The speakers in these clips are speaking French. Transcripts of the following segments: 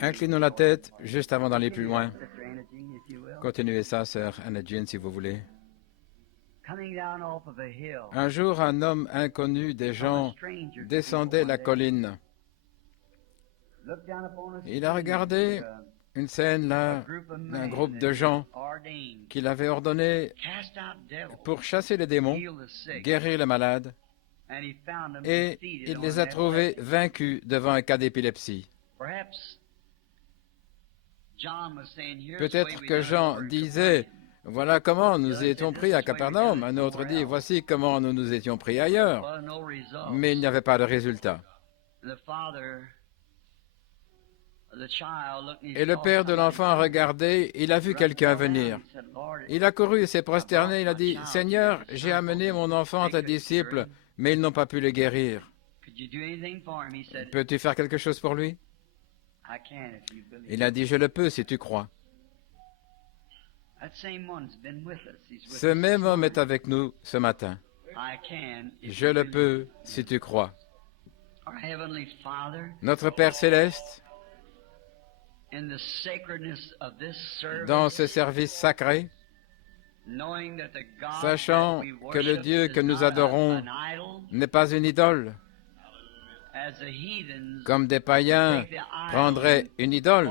Inclinons la tête juste avant d'aller plus loin. Continuez ça, sœur Anna Jean, si vous voulez. Un jour, un homme inconnu des gens descendait la colline. Il a regardé une scène là, d'un groupe de gens qu'il avait ordonné pour chasser les démons, guérir les malades, et il les a trouvés vaincus devant un cas d'épilepsie. Peut-être que Jean disait, voilà comment nous étions pris à Capernaum. Un autre dit, voici comment nous nous étions pris ailleurs. Mais il n'y avait pas de résultat. Et le père de l'enfant a regardé, il a vu quelqu'un venir. Il a couru et s'est prosterné, il a dit, Seigneur, j'ai amené mon enfant à tes disciples, mais ils n'ont pas pu le guérir. Peux-tu faire quelque chose pour lui? Il a dit, je le peux si tu crois. Ce même homme est avec nous ce matin. Je le peux si tu crois. Notre Père céleste, dans ce service sacré, sachant que le Dieu que nous adorons n'est pas une idole, comme des païens prendraient une idole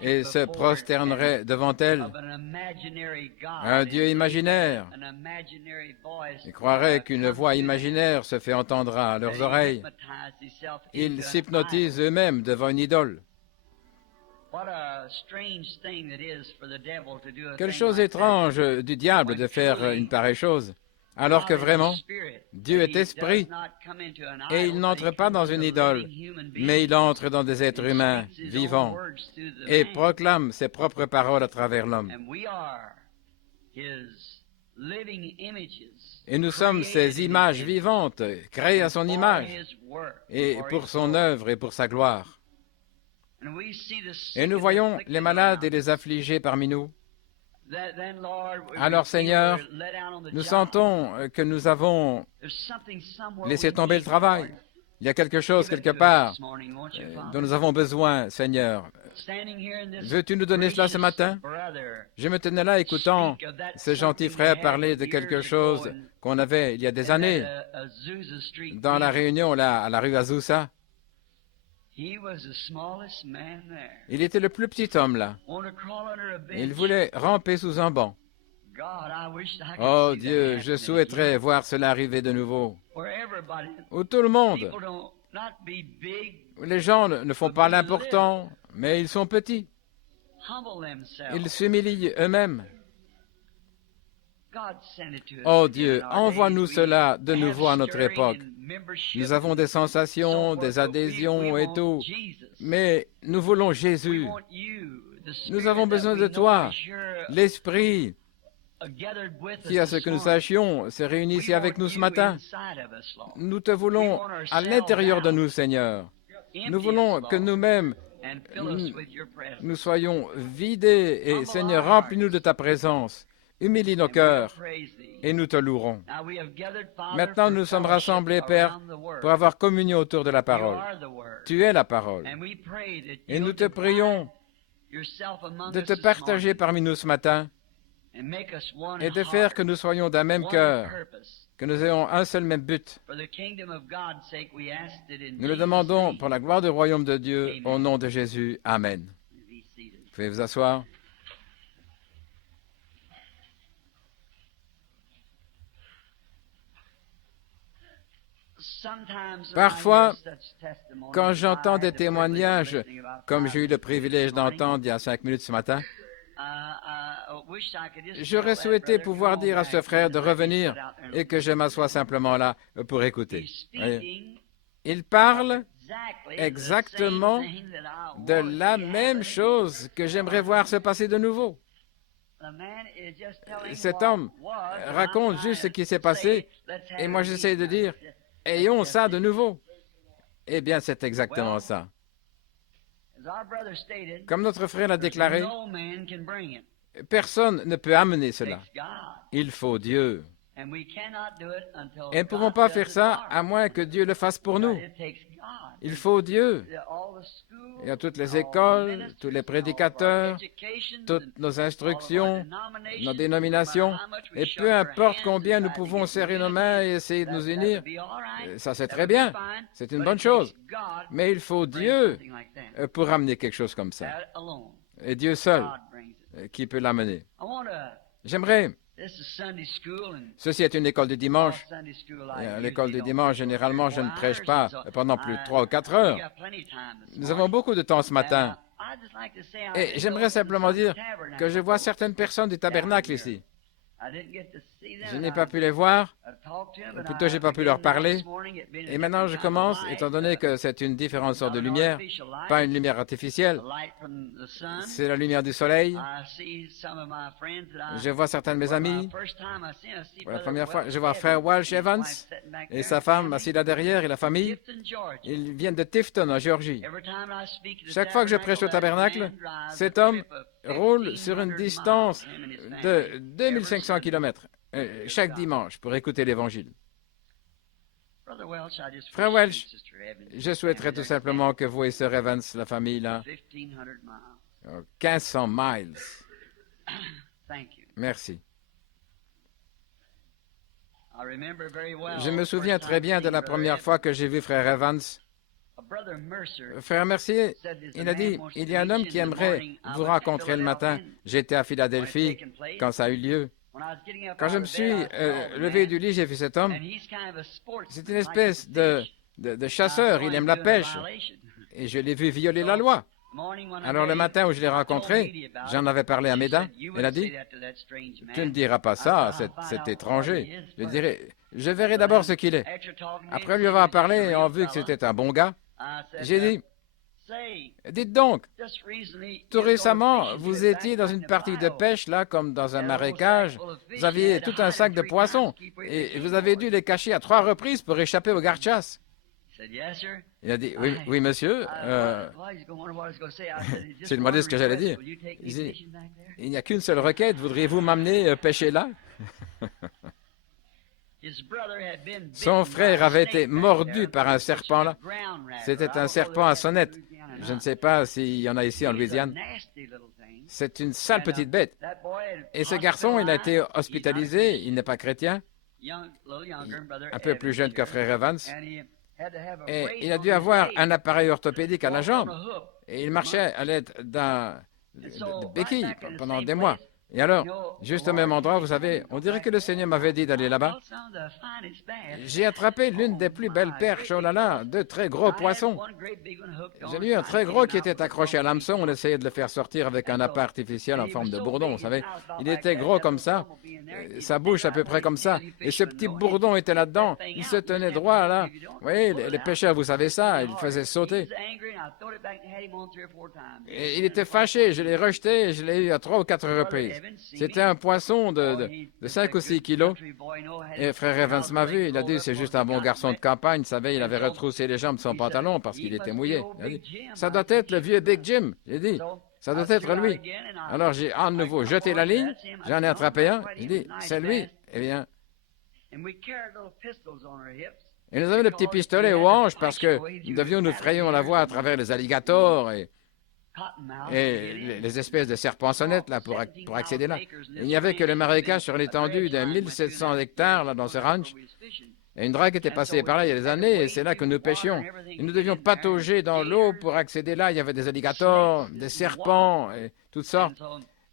et se prosterneraient devant elle, un Dieu imaginaire, ils croiraient qu'une voix imaginaire se fait entendre à leurs oreilles. Ils s'hypnotisent eux-mêmes devant une idole. Quelle chose étrange du diable de faire une pareille chose, alors que vraiment, Dieu est esprit, et il n'entre pas dans une idole, mais il entre dans des êtres humains vivants, et proclame ses propres paroles à travers l'homme. Et nous sommes ces images vivantes, créées à son image, et pour son œuvre et pour sa gloire. Et nous voyons les malades et les affligés parmi nous. Alors, Seigneur, nous sentons que nous avons laissé tomber le travail. Il y a quelque chose quelque part dont nous avons besoin, Seigneur. Veux-tu nous donner cela ce matin? Je me tenais là écoutant ce gentil frère parler de quelque chose qu'on avait il y a des années dans la réunion là, à la rue Azusa. Il était le plus petit homme là. Il voulait ramper sous un banc. Oh Dieu, je souhaiterais voir cela arriver de nouveau. Où tout le monde, où les gens ne font pas l'important, mais ils sont petits. Ils s'humilient eux-mêmes. Oh Dieu, envoie-nous cela de nouveau à notre époque. Nous avons des sensations, des adhésions et tout, mais nous voulons Jésus. Nous avons besoin de toi. L'Esprit, qui, à ce que nous sachions, s'est réuni ici avec nous ce matin. Nous te voulons à l'intérieur de nous, Seigneur. Nous voulons que nous-mêmes, nous soyons vidés et, Seigneur, remplis-nous de ta présence. Humilie nos cœurs et nous te louerons. Maintenant, nous sommes rassemblés, Père, pour avoir communion autour de la parole. Tu es la parole. Et nous te prions de te partager parmi nous ce matin et de faire que nous soyons d'un même cœur, que nous ayons un seul même but. Nous le demandons pour la gloire du royaume de Dieu, au nom de Jésus. Amen. Vous pouvez vous asseoir. Parfois, quand j'entends des témoignages, comme j'ai eu le privilège d'entendre il y a 5 minutes ce matin, j'aurais souhaité pouvoir dire à ce frère de revenir et que je m'assoie simplement là pour écouter. Il parle exactement de la même chose que j'aimerais voir se passer de nouveau. Cet homme raconte juste ce qui s'est passé et moi j'essaie de dire, ayons ça de nouveau. Eh bien, c'est exactement ça. Comme notre frère l'a déclaré, personne ne peut amener cela. Il faut Dieu. Et nous ne pouvons pas faire ça à moins que Dieu le fasse pour nous. Il faut Dieu. Il y a toutes les écoles, tous les prédicateurs, toutes nos instructions, nos dénominations, et peu importe combien nous pouvons serrer nos mains et essayer de nous unir, ça c'est très bien, c'est une bonne chose, mais il faut Dieu pour amener quelque chose comme ça, et Dieu seul qui peut l'amener. J'aimerais... Ceci est une école du dimanche. Et à l'école du dimanche, généralement, je ne prêche pas pendant plus de 3 ou 4 heures. Nous avons beaucoup de temps ce matin. Et j'aimerais simplement dire que je vois certaines personnes du tabernacle ici. Je n'ai pas pu les voir, ou plutôt je n'ai pas pu leur parler. Et maintenant je commence, étant donné que c'est une différente sorte de lumière, pas une lumière artificielle, c'est la lumière du soleil. Je vois certains de mes amis. Pour la première fois, je vois frère Welsh Evans et sa femme assis là derrière et la famille. Ils viennent de Tifton, en Géorgie. Chaque fois que je prêche au tabernacle, cet homme roule sur une distance de 2500 km chaque dimanche pour écouter l'Évangile. Frère Welsh, je souhaiterais tout simplement que vous et Sir Evans, la famille là, 1500 miles. Merci. Je me souviens très bien de la première fois que j'ai vu frère Evans. Frère Mercier, il a dit, il y a un homme qui aimerait vous rencontrer le matin. J'étais à Philadelphie quand ça a eu lieu. Quand je me suis levé du lit, j'ai vu cet homme. C'est une espèce de chasseur, il aime la pêche. Et je l'ai vu violer la loi. Alors le matin où je l'ai rencontré, j'en avais parlé à Méda. Elle a dit, tu ne diras pas ça, c'est étranger. Je dirais, je verrai d'abord ce qu'il est. Après lui avoir parlé et en vu que c'était un bon gars, j'ai dit, dites donc, tout récemment, vous étiez dans une partie de pêche, là, comme dans un marécage. Vous aviez tout un sac de poissons et vous avez dû les cacher à 3 reprises pour échapper aux gardes-chasse. Il a dit, oui, oui monsieur. J'ai demandé ce que j'allais dire. Il dit, il n'y a qu'une seule requête, voudriez-vous m'amener pêcher là? Son frère avait été mordu par un serpent là. C'était un serpent à sonnette. Je ne sais pas s'il y en a ici en Louisiane. C'est une sale petite bête. Et ce garçon, il a été hospitalisé, il n'est pas chrétien, un peu plus jeune que frère Evans. Et il a dû avoir un appareil orthopédique à la jambe. Et il marchait à l'aide de béquilles pendant des mois. Et alors, juste au même endroit, vous savez, on dirait que le Seigneur m'avait dit d'aller là-bas. J'ai attrapé l'une des plus belles perches, oh là là, de très gros poissons. J'ai vu un très gros qui était accroché à l'hameçon. On essayait de le faire sortir avec un appât artificiel en forme de bourdon, vous savez. Il était gros comme ça, sa bouche à peu près comme ça. Et ce petit bourdon était là-dedans. Il se tenait droit là. Vous voyez, les pêcheurs, vous savez ça, il faisait sauter. Et il était fâché, je l'ai rejeté et je l'ai eu à 3 ou 4 reprises. C'était un poisson de 5 ou 6 kilos. Et frère Evans m'a vu, il a dit, c'est juste un bon garçon de campagne. Vous savez, il avait retroussé les jambes de son pantalon parce qu'il était mouillé. Il a dit, ça doit être le vieux Big Jim. J'ai dit, ça doit être lui. Alors j'ai à nouveau jeté la ligne, j'en ai attrapé un. J'ai dit, c'est lui. Eh bien, et nous avions des petits pistolets aux hanches parce que nous devions nous frayer la voie à travers les alligators et les espèces de serpents sonnettes là, pour accéder là. Il n'y avait que le marécage sur l'étendue de 1700 hectares là, dans ce ranch. Et une drague était passée par là il y a des années et c'est là que nous pêchions. Et nous devions patauger dans l'eau pour accéder là. Il y avait des alligators, des serpents et toutes sortes.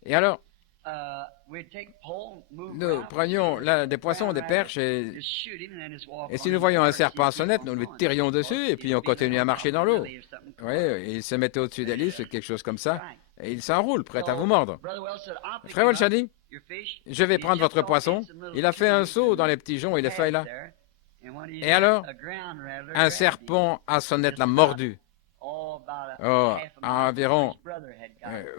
Et alors, nous prenions là, des poissons, des perches et si nous voyions un serpent à sonnette, nous lui tirions dessus et puis on continuait à marcher dans l'eau. Oui, il se mettait au-dessus des lisses, quelque chose comme ça, et il s'enroule, prêt à vous mordre. Frère Welsh a dit, je vais prendre votre poisson. Il a fait un saut dans les petits joncs et les feuilles là. Et alors, un serpent à sonnette l'a mordu. À environ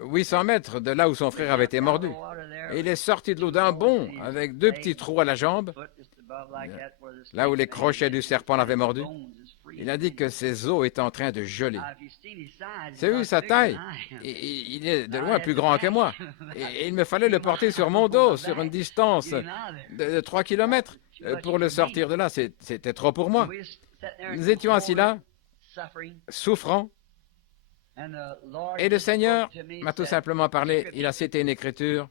800 mètres de là où son frère avait été mordu. Et il est sorti de l'eau d'un bond avec 2 petits trous à la jambe, là où les crochets du serpent l'avaient mordu. Il a dit que ses os étaient en train de geler. C'est vu sa taille? Il est de loin plus grand que moi. Et il me fallait le porter sur mon dos, sur une distance de 3 kilomètres pour le sortir de là. C'était trop pour moi. Nous étions assis là. souffrant. Et le Seigneur m'a tout simplement parlé, il a cité une écriture,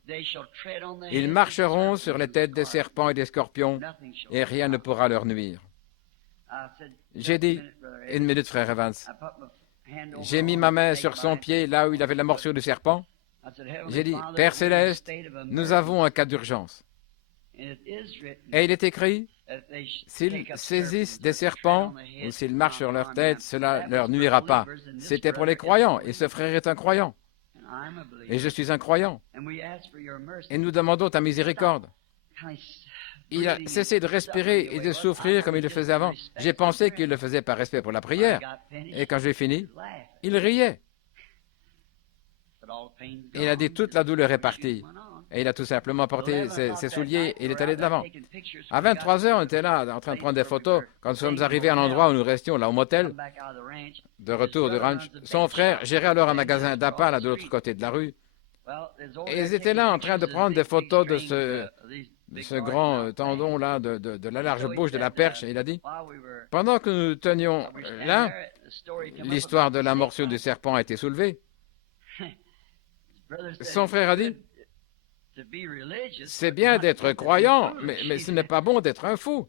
« Ils marcheront sur les têtes des serpents et des scorpions, et rien ne pourra leur nuire. » J'ai dit, « Une minute, frère Evans. » J'ai mis ma main sur son pied, là où il avait la morsure du serpent. J'ai dit, « Père Céleste, nous avons un cas d'urgence. » Et il est écrit, s'ils saisissent des serpents ou s'ils marchent sur leur tête, cela ne leur nuira pas. C'était pour les croyants, et ce frère est un croyant. Et je suis un croyant. Et nous demandons ta miséricorde. Il a cessé de respirer et de souffrir comme il le faisait avant. J'ai pensé qu'il le faisait par respect pour la prière. Et quand j'ai fini, il riait. Il a dit, toute la douleur est partie. Et il a tout simplement porté ses souliers et il est allé de l'avant. À 23 heures, on était là en train de prendre des photos. Quand nous sommes arrivés à l'endroit où nous restions, là au motel, de retour du ranch, son frère gérait alors un magasin d'appât là de l'autre côté de la rue. Et ils étaient là en train de prendre des photos de ce grand tendon là, de la large bouche de la perche. Et il a dit, pendant que nous tenions là, l'histoire de la morsure du serpent a été soulevée. Son frère a dit, c'est bien d'être croyant, mais ce n'est pas bon d'être un fou.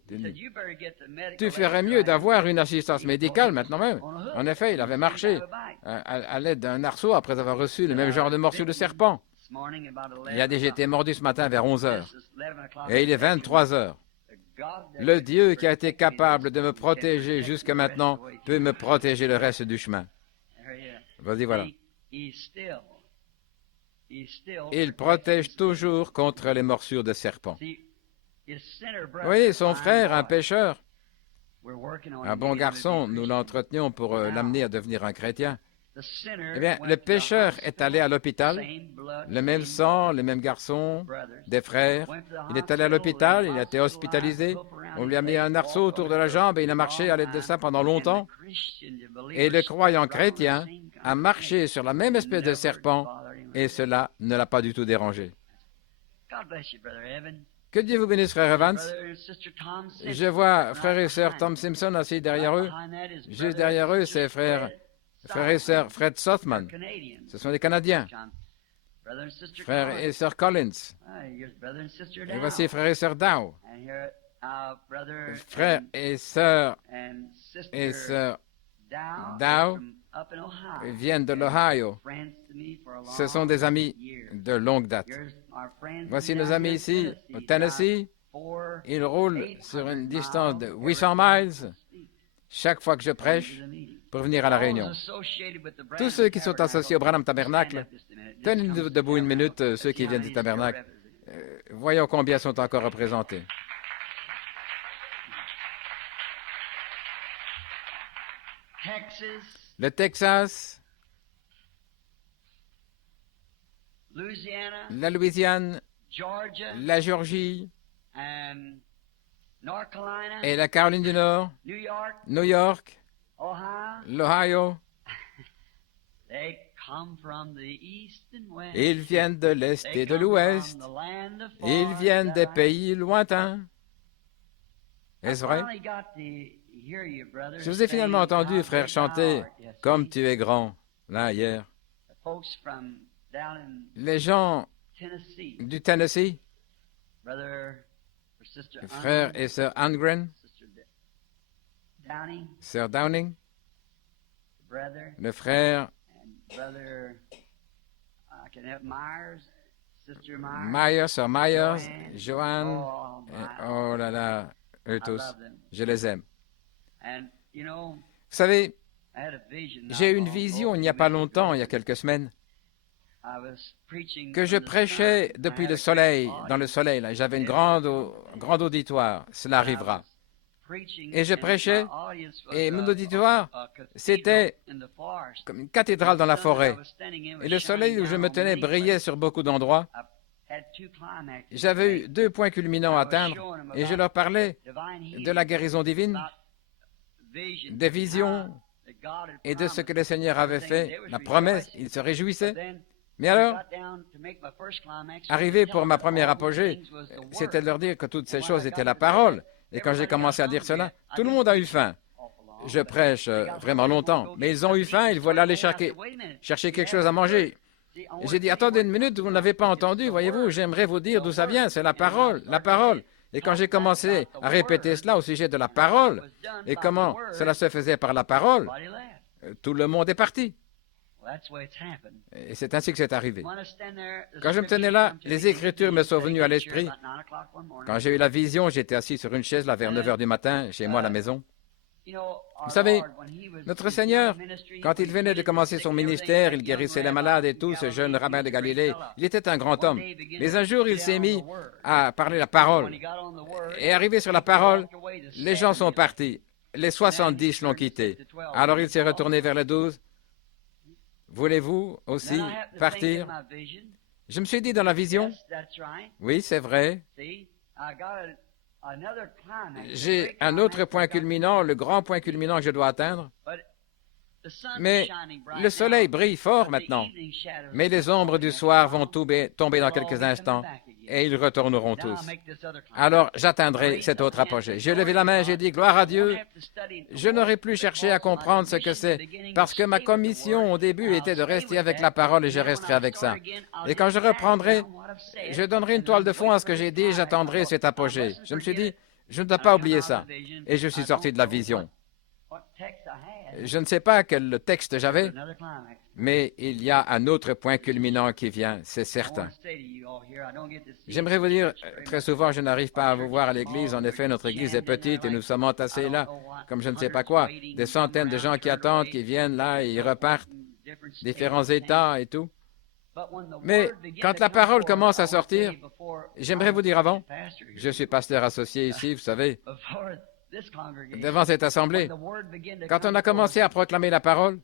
Tu ferais mieux d'avoir une assistance médicale maintenant même. En effet, il avait marché à l'aide d'un arceau après avoir reçu le même genre de morsure de serpent. Il a dit, j'ai été mordu ce matin vers 11 heures. Et il est 23 heures. Le Dieu qui a été capable de me protéger jusqu'à maintenant peut me protéger le reste du chemin. Vas-y, voilà. Il protège toujours contre les morsures de serpents. Oui, son frère, un pécheur, un bon garçon, nous l'entretenions pour l'amener à devenir un chrétien. Eh bien, le pécheur est allé à l'hôpital, le même sang, les mêmes garçons, des frères. Il est allé à l'hôpital, il a été hospitalisé, on lui a mis un arceau autour de la jambe et il a marché à l'aide de ça pendant longtemps. Et le croyant chrétien a marché sur la même espèce de serpent et cela ne l'a pas du tout dérangé. Que Dieu vous bénisse, frère Evans. Je vois frère et sœur Tom Simpson assis derrière eux. Juste derrière eux, c'est frère et sœur Fred Sothman. Ce sont des Canadiens. Frère et sœur Collins. Et voici frère et sœur Dow. Frère et sœur Dow viennent de l'Ohio. Ce sont des amis de longue date. Voici nos amis ici, au Tennessee. Ils roulent sur une distance de 800 miles chaque fois que je prêche pour venir à la réunion. Tous ceux qui sont associés au Branham Tabernacle, tenez-nous debout une minute, ceux qui viennent du Tabernacle. Voyons combien sont encore représentés. Le Texas, la Louisiane, la Géorgie et la Caroline du Nord, New York, l'Ohio. Ils viennent de l'Est et de l'Ouest. Ils viennent des pays lointains. Est-ce vrai? Je vous ai finalement entendu, frère, chanter « Comme tu es grand » là hier. Les gens du Tennessee, frère et sœur Angren, sœur Downing, le frère Myers, sœur Myers, Joanne, oh là là, eux tous, je les aime. Vous savez, j'ai eu une vision il n'y a pas longtemps, il y a quelques semaines, que je prêchais depuis le soleil, dans le soleil, là. J'avais une grande auditoire, cela arrivera. Et je prêchais, et mon auditoire, c'était comme une cathédrale dans la forêt. Et le soleil où je me tenais brillait sur beaucoup d'endroits. J'avais eu 2 points culminants à atteindre, et je leur parlais de la guérison divine, des visions, et de ce que le Seigneur avait fait, la promesse, ils se réjouissaient. Mais alors, arrivé pour ma première apogée, c'était de leur dire que toutes ces choses étaient la parole. Et quand j'ai commencé à dire cela, tout le monde a eu faim. je prêche vraiment longtemps. Mais ils ont eu faim, ils voulaient aller chercher quelque chose à manger. Et j'ai dit, attendez une minute, vous n'avez pas entendu, voyez-vous, j'aimerais vous dire d'où ça vient, c'est la parole, la parole. Et quand j'ai commencé à répéter cela au sujet de la parole, et comment cela se faisait par la parole, tout le monde est parti. Et c'est ainsi que c'est arrivé. Quand je me tenais là, les Écritures me sont venues à l'esprit. Quand j'ai eu la vision, j'étais assis sur une chaise là vers 9 heures du matin, chez moi à la maison. Vous savez, notre Seigneur, quand il venait de commencer son ministère, il guérissait les malades et tout, ce jeune rabbin de Galilée, il était un grand homme. Mais un jour, il s'est mis à parler la parole. Et arrivé sur la parole, les gens sont partis. Les 70 l'ont quitté. Alors il s'est retourné vers les 12. Voulez-vous aussi partir? Je me suis dit dans la vision, oui, c'est vrai. J'ai un autre point culminant, le grand point culminant que je dois atteindre. Mais le soleil brille fort maintenant. Mais les ombres du soir vont tomber dans quelques instants et ils retourneront tous. Alors j'atteindrai cet autre apogée. J'ai levé la main et j'ai dit, gloire à Dieu, je n'aurai plus cherché à comprendre ce que c'est, parce que ma commission au début était de rester avec la parole et je resterai avec ça. Et quand je reprendrai, je donnerai une toile de fond à ce que j'ai dit et j'attendrai cet apogée. Je me suis dit, je ne dois pas oublier ça. Et je suis sorti de la vision. Je ne sais pas quel texte j'avais, mais il y a un autre point culminant qui vient, c'est certain. J'aimerais vous dire, très souvent, je n'arrive pas à vous voir à l'église. En effet, notre église est petite et nous sommes entassés là, comme je ne sais pas quoi. Des centaines de gens qui attendent, qui viennent là et ils repartent, différents états et tout. Mais quand la parole commence à sortir, j'aimerais vous dire avant, je suis pasteur associé ici, vous savez, devant cette assemblée. Quand on a commencé à proclamer la parole,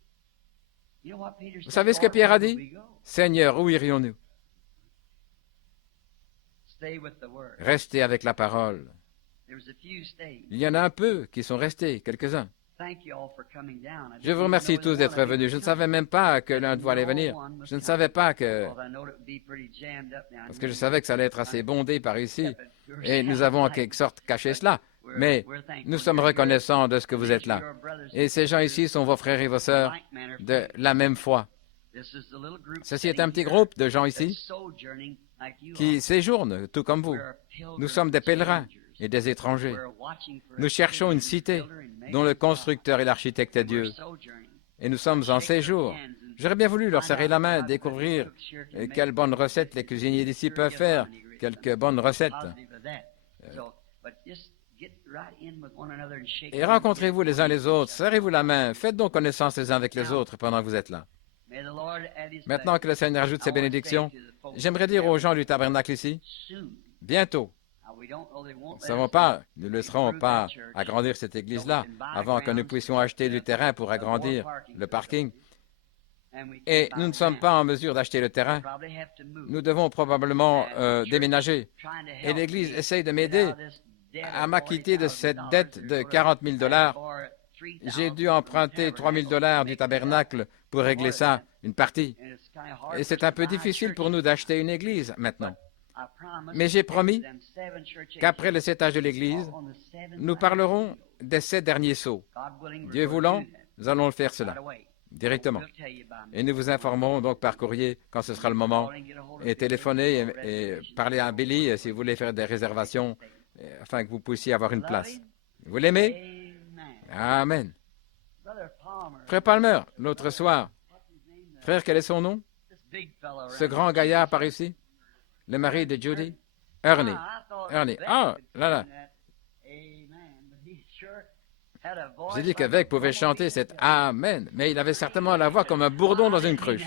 vous savez ce que Pierre a dit? Seigneur, où irions-nous? Restez avec la parole. Il y en a un peu qui sont restés, quelques-uns. Je vous remercie tous d'être venus. Je ne savais même pas que l'un de vous allait venir. Je ne savais pas que... Parce que je savais que ça allait être assez bondé par ici. Et nous avons en quelque sorte caché cela. Mais nous sommes reconnaissants de ce que vous êtes là. Et ces gens ici sont vos frères et vos sœurs de la même foi. Ceci est un petit groupe de gens ici qui séjournent, tout comme vous. Nous sommes des pèlerins et des étrangers. Nous cherchons une cité dont le constructeur et l'architecte est Dieu. Et nous sommes en séjour. J'aurais bien voulu leur serrer la main, découvrir quelles bonnes recettes les cuisiniers d'ici peuvent faire, quelques bonnes recettes. Et rencontrez-vous les uns les autres, serrez-vous la main, faites donc connaissance les uns avec les autres pendant que vous êtes là. Maintenant que le Seigneur ajoute ses bénédictions, j'aimerais dire aux gens du tabernacle ici, bientôt, nous ne savons pas, nous ne laisserons pas agrandir cette église-là avant que nous puissions acheter du terrain pour agrandir le parking. Et nous ne sommes pas en mesure d'acheter le terrain. Nous devons probablement déménager. Et l'Église essaye de m'aider à m'acquitter de cette dette de 40 000 $. J'ai dû emprunter 3 000 $ du tabernacle pour régler ça, une partie. Et c'est un peu difficile pour nous d'acheter une église maintenant. Mais j'ai promis qu'après le 7 âges de l'église, nous parlerons des 7 derniers sceaux. Dieu voulant, nous allons le faire cela directement. Et nous vous informerons donc par courrier quand ce sera le moment. Et téléphonez et parlez à Billy si vous voulez faire des réservations afin que vous puissiez avoir une place. Vous l'aimez? Amen. Frère Palmer, l'autre soir. Frère, quel est son nom? Ce grand gaillard par ici? Le mari de Judy? Ernie. Ernie. Ah, là, là. J'ai dit qu'Evêque pouvait chanter cet Amen, mais il avait certainement la voix comme un bourdon dans une cruche.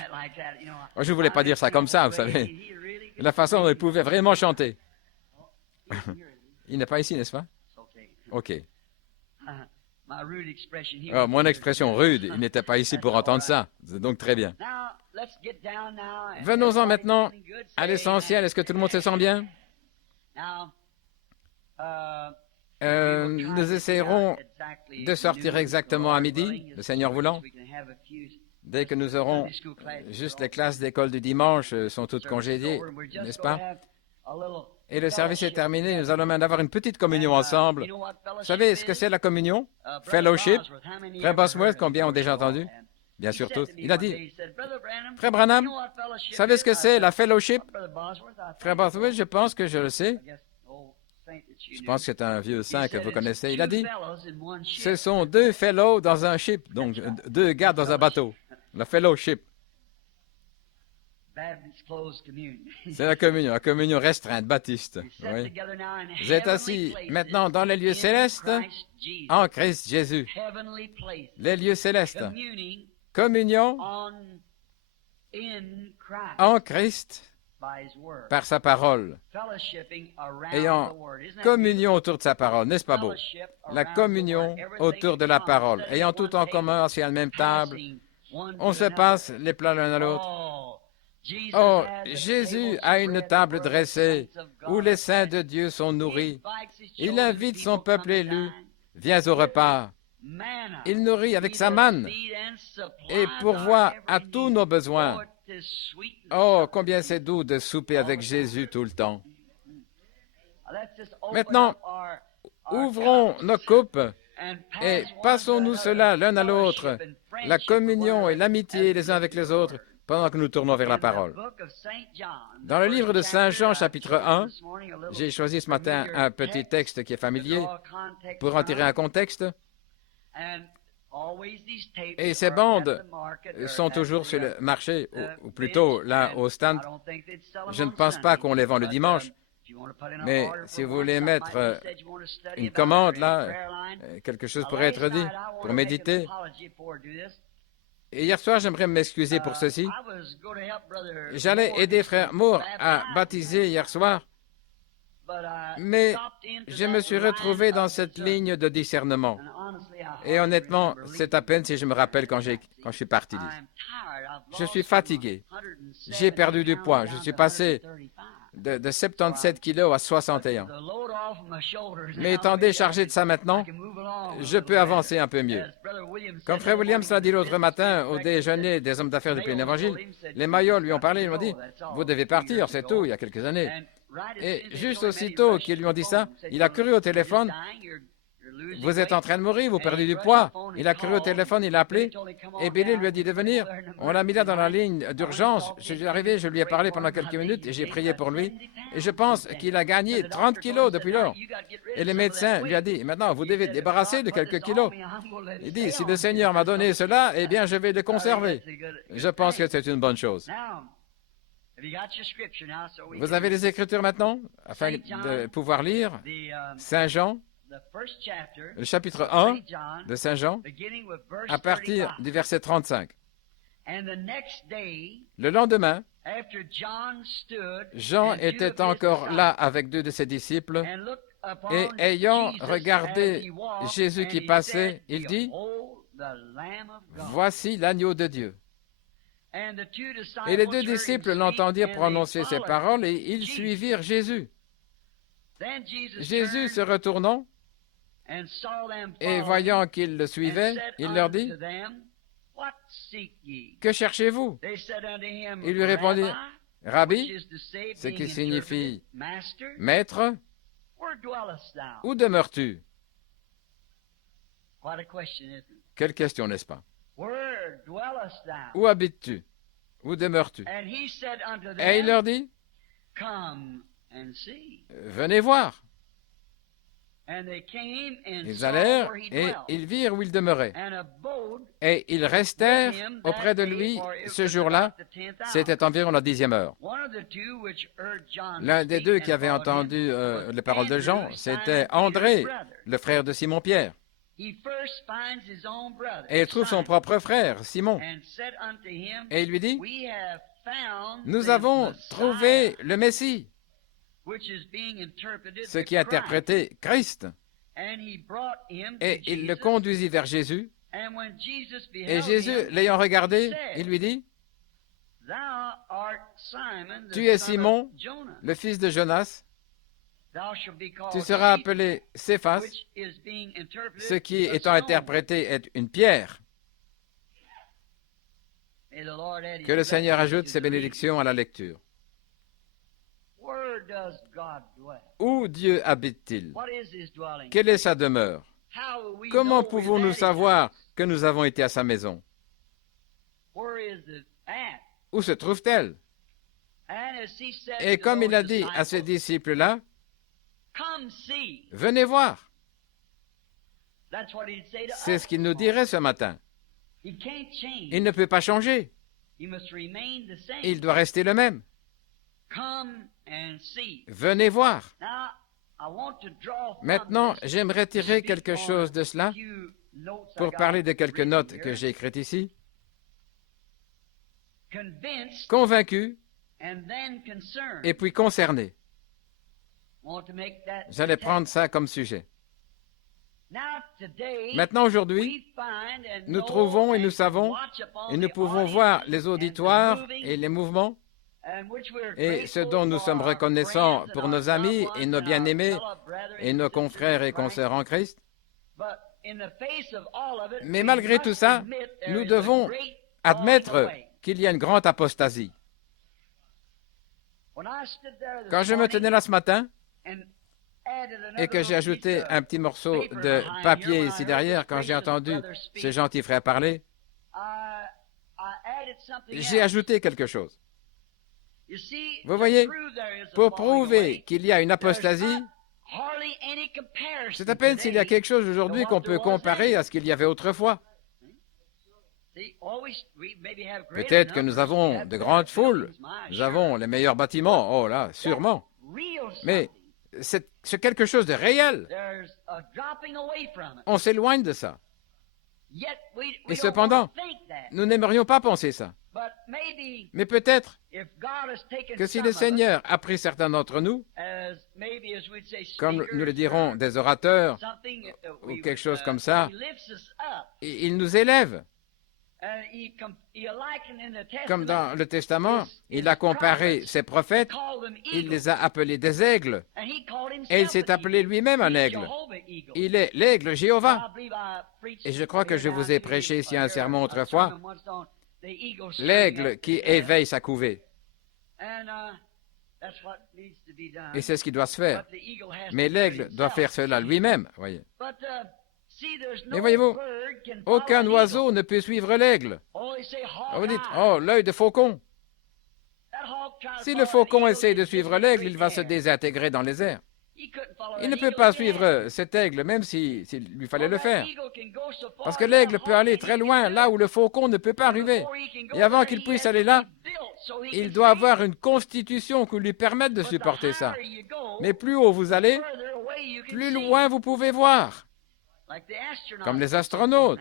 Je ne voulais pas dire ça comme ça, vous savez. La façon dont il pouvait vraiment chanter. Il n'est pas ici, n'est-ce pas? OK. Oh, mon expression rude, il n'était pas ici pour entendre ça. C'est donc très bien. Venons-en maintenant à l'essentiel. Est-ce que tout le monde se sent bien? Nous essayerons de sortir exactement à midi, le Seigneur voulant. Dès que nous aurons juste les classes d'école du dimanche sont toutes congédiées, n'est-ce pas? Et le service est terminé. Nous allons maintenant avoir une petite communion ensemble. Vous savez ce que c'est la communion? Fellowship. Frère Bosworth, combien ont déjà entendu? Bien sûr tous. Il a dit, Frère Branham, vous savez ce que c'est la fellowship? Frère Bosworth, je pense que je le sais. Je pense que c'est un vieux saint que vous connaissez. Il a dit, ce sont deux fellows dans un ship, donc deux gars dans un bateau. La fellowship. C'est la communion restreinte, baptiste. Oui. Vous êtes assis maintenant dans les lieux célestes en Christ Jésus. Les lieux célestes. Communion en Christ par sa parole. Ayant communion autour de sa parole, n'est-ce pas beau? La communion autour de la parole. Ayant tout en commun, assis à la même table, on se passe les plats l'un à l'autre. Oh, Jésus a une table dressée où les saints de Dieu sont nourris. Il invite son peuple élu. Viens au repas. Il nourrit avec sa manne et pourvoit à tous nos besoins. Oh, combien c'est doux de souper avec Jésus tout le temps. Maintenant, ouvrons nos coupes et passons-nous cela l'un à l'autre, la communion et l'amitié les uns avec les autres, pendant que nous tournons vers la parole. Dans le livre de Saint Jean, chapitre 1, j'ai choisi ce matin un petit texte qui est familier pour en tirer un contexte. Et ces bandes sont toujours sur le marché, ou plutôt là au stand. Je ne pense pas qu'on les vend le dimanche, mais si vous voulez mettre une commande là, quelque chose pourrait être dit pour méditer. Et hier soir, j'aimerais m'excuser pour ceci. J'allais aider Frère Moore à baptiser hier soir, mais je me suis retrouvé dans cette ligne de discernement. Et honnêtement, c'est à peine si je me rappelle quand je suis parti. Je suis fatigué. J'ai perdu du poids. Je suis passé de 77 kilos à 61. Mais étant déchargé de ça maintenant, je peux avancer un peu mieux. Comme Frère Williams l'a dit l'autre matin au déjeuner des hommes d'affaires du plein évangile, les Mayos lui ont parlé, ils m'ont dit, vous devez partir, c'est tout, il y a quelques années. Et juste aussitôt qu'ils lui ont dit ça, il a cru au téléphone, vous êtes en train de mourir, vous perdez du poids. Il a cru au téléphone, il a appelé, et Billy lui a dit de venir. On l'a mis là dans la ligne d'urgence. Je suis arrivé, je lui ai parlé pendant quelques minutes et j'ai prié pour lui. Et je pense qu'il a gagné 30 kilos depuis lors. Et le médecin lui a dit, maintenant, vous devez débarrasser de quelques kilos. Il dit, si le Seigneur m'a donné cela, eh bien, je vais le conserver. Je pense que c'est une bonne chose. Vous avez les Écritures maintenant, afin de pouvoir lire Saint Jean, le chapitre 1 de Saint Jean, à partir du verset 35. Le lendemain, Jean était encore là avec deux de ses disciples, et ayant regardé Jésus qui passait, il dit, « Voici l'agneau de Dieu. » Et les deux disciples l'entendirent prononcer ces paroles, et ils suivirent Jésus. Jésus se retournant, et voyant qu'ils le suivaient, il leur dit, « Que cherchez-vous? » Ils lui répondirent, « Rabbi, ce qui signifie « Maître, où demeures-tu? » Quelle question, n'est-ce pas? Où habites-tu? Où demeures-tu? Et il leur dit, « Venez voir. » Ils allèrent et ils virent où il demeurait. Et ils restèrent auprès de lui ce jour-là. C'était environ la 10e heure. L'un des deux qui avait entendu les paroles de Jean, c'était André, le frère de Simon-Pierre. Et il trouve son propre frère, Simon. Et il lui dit, « Nous avons trouvé le Messie. » Ce qui est interprété Christ. Et il le conduisit vers Jésus. Et Jésus, l'ayant regardé, il lui dit, « Tu es Simon, le fils de Jonas. Tu seras appelé Céphas, ce qui, étant interprété, est une pierre. » Que le Seigneur ajoute ses bénédictions à la lecture. Où Dieu habite-t-il? Quelle est sa demeure? Comment pouvons-nous savoir que nous avons été à sa maison? Où se trouve-t-elle? Et comme il a dit à ses disciples-là, venez voir. C'est ce qu'il nous dirait ce matin. Il ne peut pas changer. Il doit rester le même. Venez voir. Maintenant, j'aimerais tirer quelque chose de cela pour parler de quelques notes que j'ai écrites ici. Convaincu et puis concerné. J'allais prendre ça comme sujet. Maintenant, aujourd'hui, nous trouvons et nous savons et nous pouvons voir les auditoires et les mouvements et ce dont nous sommes reconnaissants pour nos amis et nos bien-aimés et nos confrères et consoeurs en Christ. Mais malgré tout ça, nous devons admettre qu'il y a une grande apostasie. Quand je me tenais là ce matin et que j'ai ajouté un petit morceau de papier ici derrière, quand j'ai entendu ce gentil frère parler, j'ai ajouté quelque chose. Vous voyez, pour prouver qu'il y a une apostasie, c'est à peine s'il y a quelque chose aujourd'hui qu'on peut comparer à ce qu'il y avait autrefois. Peut-être que nous avons de grandes foules, nous avons les meilleurs bâtiments, oh là, sûrement. Mais c'est quelque chose de réel. On s'éloigne de ça. Et cependant, nous n'aimerions pas penser ça. Mais peut-être que si le Seigneur a pris certains d'entre nous, comme nous le dirons, des orateurs ou quelque chose comme ça, il nous élève. Comme dans le Testament, il a comparé ses prophètes, il les a appelés des aigles, et il s'est appelé lui-même un aigle. Il est l'aigle Jéhovah. Et je crois que je vous ai prêché ici un sermon autrefois, l'aigle qui éveille sa couvée. Et c'est ce qui doit se faire. Mais l'aigle doit faire cela lui-même, voyez. Mais voyez-vous, aucun oiseau ne peut suivre l'aigle. Vous dites, oh, l'œil de faucon. Si le faucon essaie de suivre l'aigle, il va se désintégrer dans les airs. Il ne peut pas suivre cet aigle, même s'il lui fallait le faire. Parce que l'aigle peut aller très loin, là où le faucon ne peut pas arriver. Et avant qu'il puisse aller là, il doit avoir une constitution qui lui permette de supporter ça. Mais plus haut vous allez, plus loin vous pouvez voir. Comme les astronautes.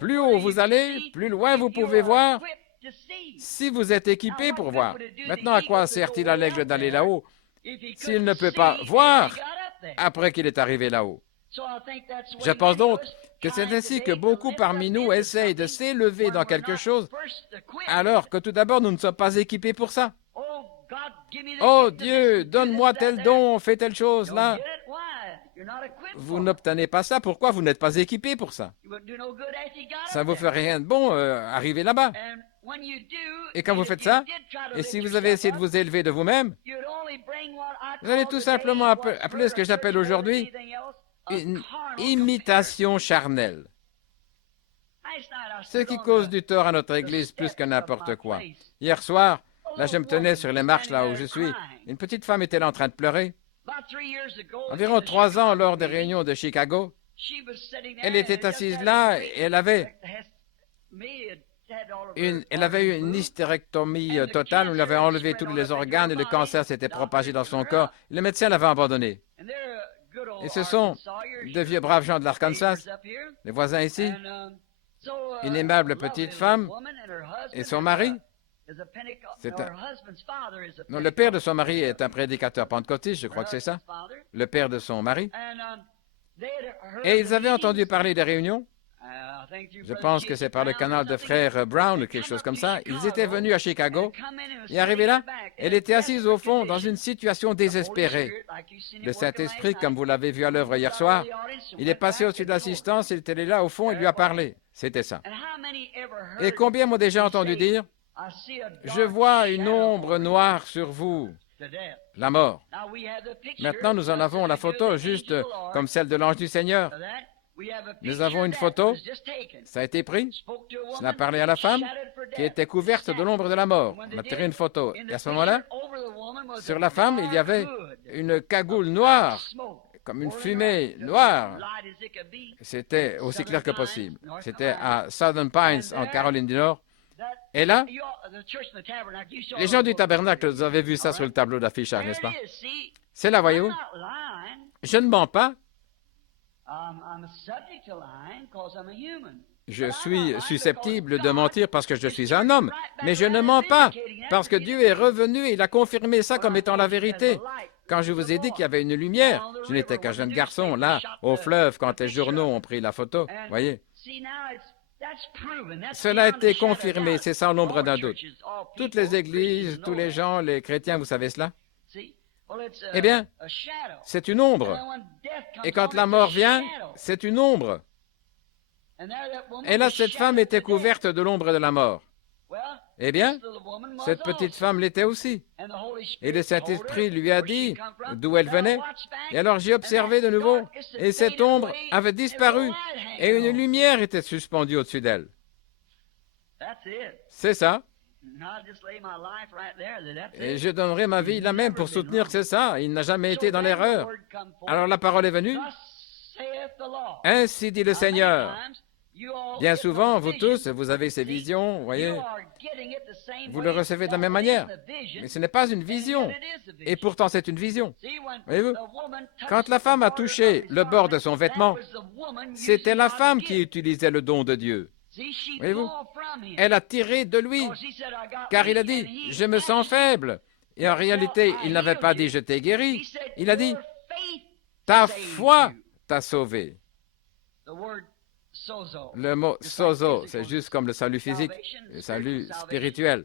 Plus haut vous allez, plus loin vous pouvez voir si vous êtes équipé pour voir. Maintenant, à quoi sert-il à l'aigle d'aller là-haut s'il ne peut pas voir après qu'il est arrivé là-haut? Je pense donc que c'est ainsi que beaucoup parmi nous essayent de s'élever dans quelque chose alors que tout d'abord nous ne sommes pas équipés pour ça. Oh Dieu, donne-moi tel don, fais telle chose là. Vous n'obtenez pas ça, pourquoi vous n'êtes pas équipé pour ça? Ça ne vous fait rien de bon arriver là-bas. Et quand vous faites ça, et si vous avez essayé de vous élever de vous-même, vous allez tout simplement appeler ce que j'appelle aujourd'hui une imitation charnelle. Ce qui cause du tort à notre Église plus que n'importe quoi. Hier soir, là je me tenais sur les marches là où je suis, une petite femme était là en train de pleurer. Environ 3 ans, lors des réunions de Chicago, elle était assise là et elle avait eu une hystérectomie totale. On lui avait enlevé tous les organes et le cancer s'était propagé dans son corps. Le médecin l'avait abandonné. Et ce sont de vieux braves gens de l'Arkansas, les voisins ici, une aimable petite femme et son mari. Non, le père de son mari est un prédicateur pentecôtiste, je crois que c'est ça. Le père de son mari. Et ils avaient entendu parler des réunions. Je pense que c'est par le canal de frère Brown ou quelque chose comme ça. Ils étaient venus à Chicago et arrivés là, elle était assise au fond dans une situation désespérée. Le Saint-Esprit, comme vous l'avez vu à l'œuvre hier soir, il est passé au-dessus de l'assistance, il était là au fond et lui a parlé. C'était ça. Et combien m'ont déjà entendu dire, Je vois une ombre noire sur vous, la mort. Maintenant, nous en avons la photo, juste comme celle de l'ange du Seigneur. Nous avons une photo, ça a été pris, cela a parlé à la femme qui était couverte de l'ombre de la mort. On a tiré une photo. Et à ce moment-là, sur la femme, il y avait une cagoule noire, comme une fumée noire. C'était aussi clair que possible. C'était à Southern Pines, en Caroline du Nord. Et là, les gens du tabernacle, vous avez vu ça sur le tableau d'affichage, n'est-ce pas? C'est là, voyez-vous. Je ne mens pas. Je suis susceptible de mentir parce que je suis un homme, mais je ne mens pas, parce que Dieu est revenu et il a confirmé ça comme étant la vérité. Quand je vous ai dit qu'il y avait une lumière, je n'étais qu'un jeune garçon, là, au fleuve, quand les journaux ont pris la photo, voyez. Cela a été confirmé, c'est sans l'ombre d'un doute. Toutes les églises, tous les gens, les chrétiens, vous savez cela? Eh bien, c'est une ombre. Et quand la mort vient, c'est une ombre. Et là, cette femme était couverte de l'ombre de la mort. Eh bien, cette petite femme l'était aussi. Et le Saint-Esprit lui a dit d'où elle venait. Et alors j'ai observé de nouveau, et cette ombre avait disparu, et une lumière était suspendue au-dessus d'elle. C'est ça. Et je donnerai ma vie là même pour soutenir que c'est ça. Il n'a jamais été dans l'erreur. Alors la parole est venue. Ainsi dit le Seigneur. Bien souvent, vous tous, vous avez ces visions, vous voyez, vous le recevez de la même manière. Mais ce n'est pas une vision. Et pourtant, c'est une vision. Voyez-vous, quand la femme a touché le bord de son vêtement, c'était la femme qui utilisait le don de Dieu. Voyez-vous, elle a tiré de lui, car il a dit, je me sens faible. Et en réalité, il n'avait pas dit, je t'ai guéri. Il a dit, ta foi t'a sauvé. Le mot sozo, c'est juste comme le salut physique, le salut spirituel.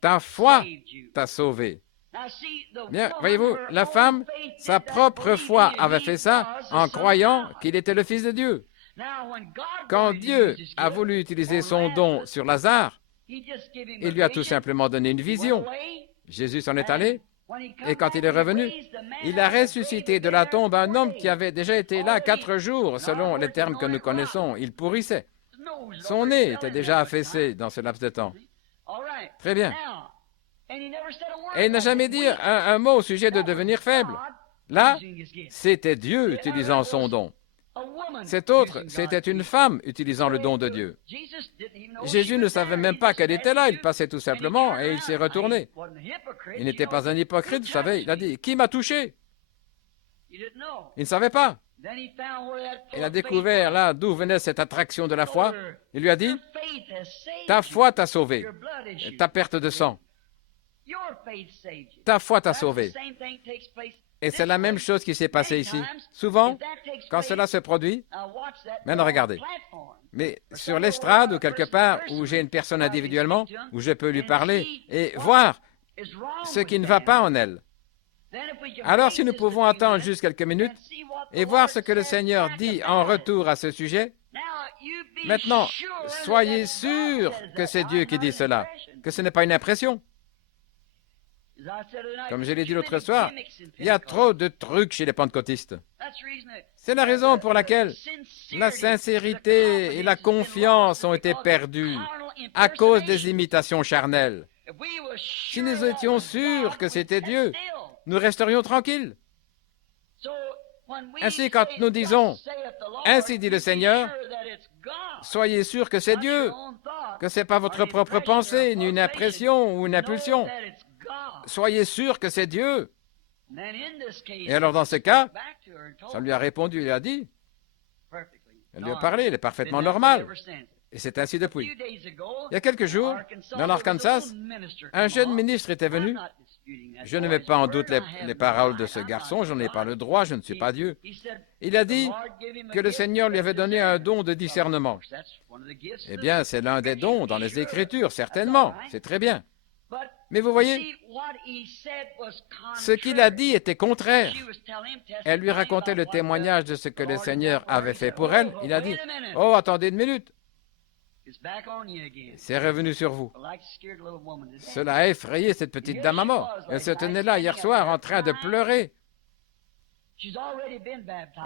Ta foi t'a sauvé. Bien, voyez-vous, la femme, sa propre foi avait fait ça en croyant qu'il était le Fils de Dieu. Quand Dieu a voulu utiliser son don sur Lazare, il lui a tout simplement donné une vision. Jésus s'en est allé. Et quand il est revenu, il a ressuscité de la tombe un homme qui avait déjà été là 4 jours, selon les termes que nous connaissons. Il pourrissait. Son nez était déjà affaissé dans ce laps de temps. Très bien. Et il n'a jamais dit un mot au sujet de devenir faible. Là, c'était Dieu utilisant son don. Cet autre, c'était une femme utilisant le don de Dieu. Jésus ne savait même pas qu'elle était là, il passait tout simplement et il s'est retourné. Il n'était pas un hypocrite, vous savez, il a dit, qui m'a touché? Il ne savait pas. Il a découvert là d'où venait cette attraction de la foi. Il lui a dit, ta foi t'a sauvé, ta perte de sang. Ta foi t'a sauvé. Et c'est la même chose qui s'est passée ici. Souvent, quand cela se produit, maintenant regardez, mais sur l'estrade ou quelque part où j'ai une personne individuellement, où je peux lui parler et voir ce qui ne va pas en elle. Alors si nous pouvons attendre juste quelques minutes et voir ce que le Seigneur dit en retour à ce sujet, maintenant, soyez sûrs que c'est Dieu qui dit cela, que ce n'est pas une impression. Comme je l'ai dit l'autre soir, il y a trop de trucs chez les pentecôtistes. C'est la raison pour laquelle la sincérité et la confiance ont été perdues à cause des imitations charnelles. Si nous étions sûrs que c'était Dieu, nous resterions tranquilles. Ainsi, quand nous disons « Ainsi dit le Seigneur », soyez sûrs que c'est Dieu, que ce n'est pas votre propre pensée, ni une impression ou une impulsion. Soyez sûr que c'est Dieu. Et alors dans ce cas, ça lui a répondu, il a dit, elle lui a parlé, il est parfaitement normal. Et c'est ainsi depuis. Il y a quelques jours, dans l'Arkansas, un jeune ministre était venu. Je ne mets pas en doute les paroles de ce garçon, je n'en ai pas le droit, je ne suis pas Dieu. Il a dit que le Seigneur lui avait donné un don de discernement. Eh bien, c'est l'un des dons dans les Écritures, certainement, c'est très bien. Mais vous voyez, ce qu'il a dit était contraire. Elle lui racontait le témoignage de ce que le Seigneur avait fait pour elle. Il a dit, « Oh, attendez une minute. C'est revenu sur vous. Cela a effrayé cette petite dame à mort. Elle se tenait là hier soir en train de pleurer.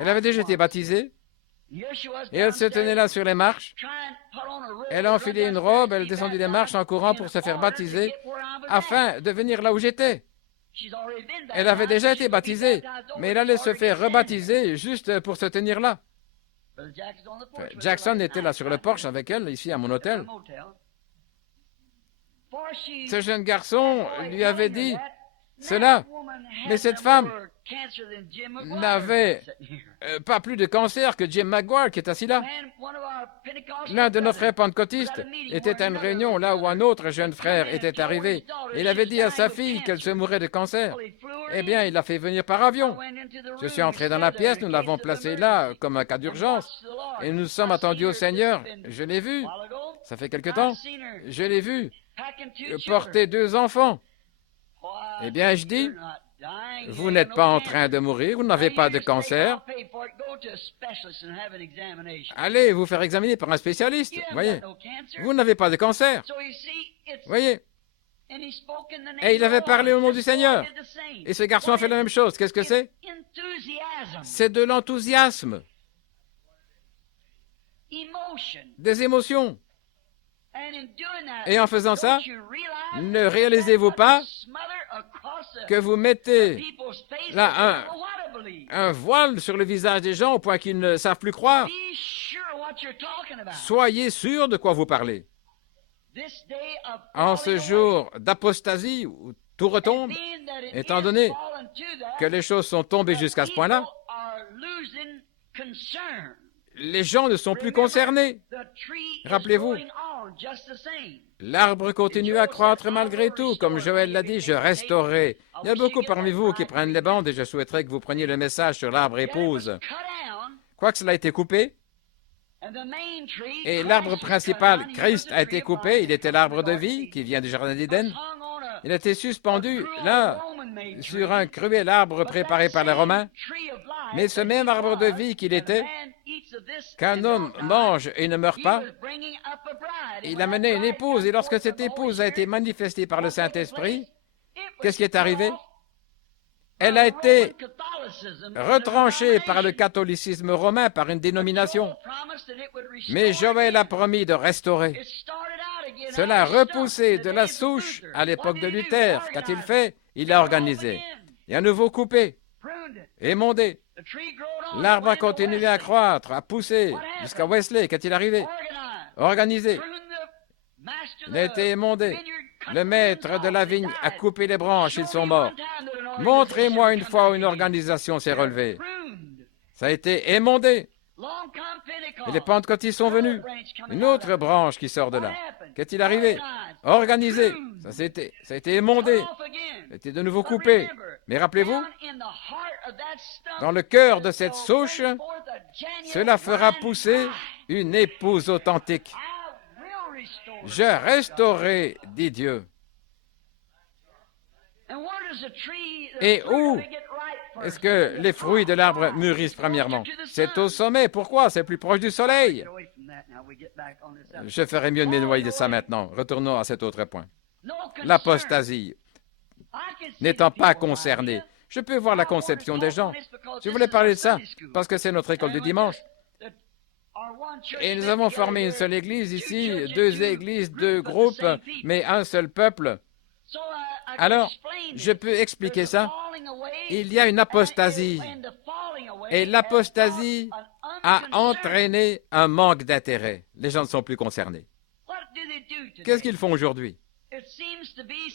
Elle avait déjà été baptisée. Et elle se tenait là sur les marches. Elle a enfilé une robe, elle descendit les marches en courant pour se faire baptiser afin de venir là où j'étais. Elle avait déjà été baptisée, mais elle allait se faire rebaptiser juste pour se tenir là. Jackson était là sur le porche avec elle, ici à mon hôtel. Ce jeune garçon lui avait dit cela, mais cette femme n'avait pas plus de cancer que Jim McGuire qui est assis là. L'un de nos frères pentecôtistes était à une réunion là où un autre jeune frère était arrivé. Il avait dit à sa fille qu'elle se mourait de cancer. Eh bien, il l'a fait venir par avion. Je suis entré dans la pièce, nous l'avons placé là comme un cas d'urgence. Et nous sommes attendus au Seigneur. Je l'ai vu. Ça fait quelque temps. Je l'ai vu porter 2 enfants. Eh bien, je dis, vous n'êtes pas en train de mourir, vous n'avez pas de cancer. Allez vous faire examiner par un spécialiste. Voyez, vous n'avez pas de cancer. Voyez. Et il avait parlé au nom du Seigneur. Et ce garçon a fait la même chose. Qu'est-ce que c'est? C'est de l'enthousiasme. Des émotions. Et en faisant ça, ne réalisez-vous pas que vous mettez là un voile sur le visage des gens au point qu'ils ne savent plus croire? Soyez sûr de quoi vous parlez. En ce jour d'apostasie où tout retombe, étant donné que les choses sont tombées jusqu'à ce point-là, les gens ne sont plus concernés. Rappelez-vous, l'arbre continue à croître malgré tout. Comme Joël l'a dit, je restaurerai. Il y a beaucoup parmi vous qui prennent les bandes et je souhaiterais que vous preniez le message sur l'arbre épouse. Quoique cela a été coupé, et l'arbre principal, Christ, a été coupé. Il était l'arbre de vie qui vient du jardin d'Éden. Il était suspendu là, sur un cruel arbre préparé par les Romains. Mais ce même arbre de vie qu'il était, qu'un homme mange et ne meurt pas, il amenait une épouse. Et lorsque cette épouse a été manifestée par le Saint-Esprit, qu'est-ce qui est arrivé? Elle a été retranchée par le catholicisme romain, par une dénomination. Mais Joël a promis de restaurer. Cela a repoussé de la souche à l'époque de Luther. Qu'a-t-il fait? Il l'a organisé. Et à nouveau coupé, émondé. L'arbre a continué à croître, à pousser, jusqu'à Wesley. Qu'est-il arrivé? Organisé. Il a été émondé. Le maître de la vigne a coupé les branches, ils sont morts. Montrez-moi une fois où une organisation s'est relevée. Ça a été émondé. Et les pentecôtistes sont venus. Une autre branche qui sort de là. Qu'est-il arrivé? Organisé. Ça a été émondé. Ça a été de nouveau coupé. Mais rappelez-vous, dans le cœur de cette souche, cela fera pousser une épouse authentique. Je restaurerai, dit Dieu. Et où est-ce que les fruits de l'arbre mûrissent premièrement? C'est au sommet. Pourquoi? C'est plus proche du soleil. Je ferais mieux de m'éloigner de ça maintenant. Retournons à cet autre point. L'apostasie. N'étant pas concerné. Je peux voir la conception des gens. Je voulais parler de ça parce que c'est notre école du dimanche. Et nous avons formé une seule église ici, 2 églises, 2 groupes, mais un seul peuple. Alors, je peux expliquer ça. Il y a une apostasie. Et l'apostasie a entraîné un manque d'intérêt. Les gens ne sont plus concernés. Qu'est-ce qu'ils font aujourd'hui?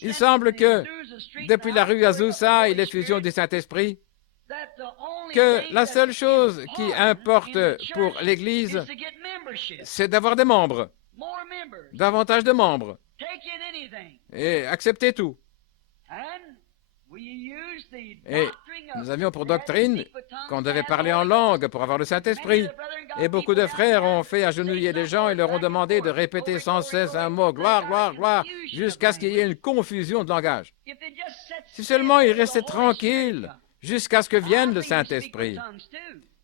Il semble que, depuis la rue Azusa et l'effusion du Saint-Esprit, que la seule chose qui importe pour l'Église, c'est d'avoir des membres, davantage de membres, et accepter tout. Et nous avions pour doctrine qu'on devait parler en langue pour avoir le Saint-Esprit. Et beaucoup de frères ont fait agenouiller les gens et leur ont demandé de répéter sans cesse un mot, gloire, gloire, gloire, jusqu'à ce qu'il y ait une confusion de langage. Si seulement ils restaient tranquilles jusqu'à ce que vienne le Saint-Esprit.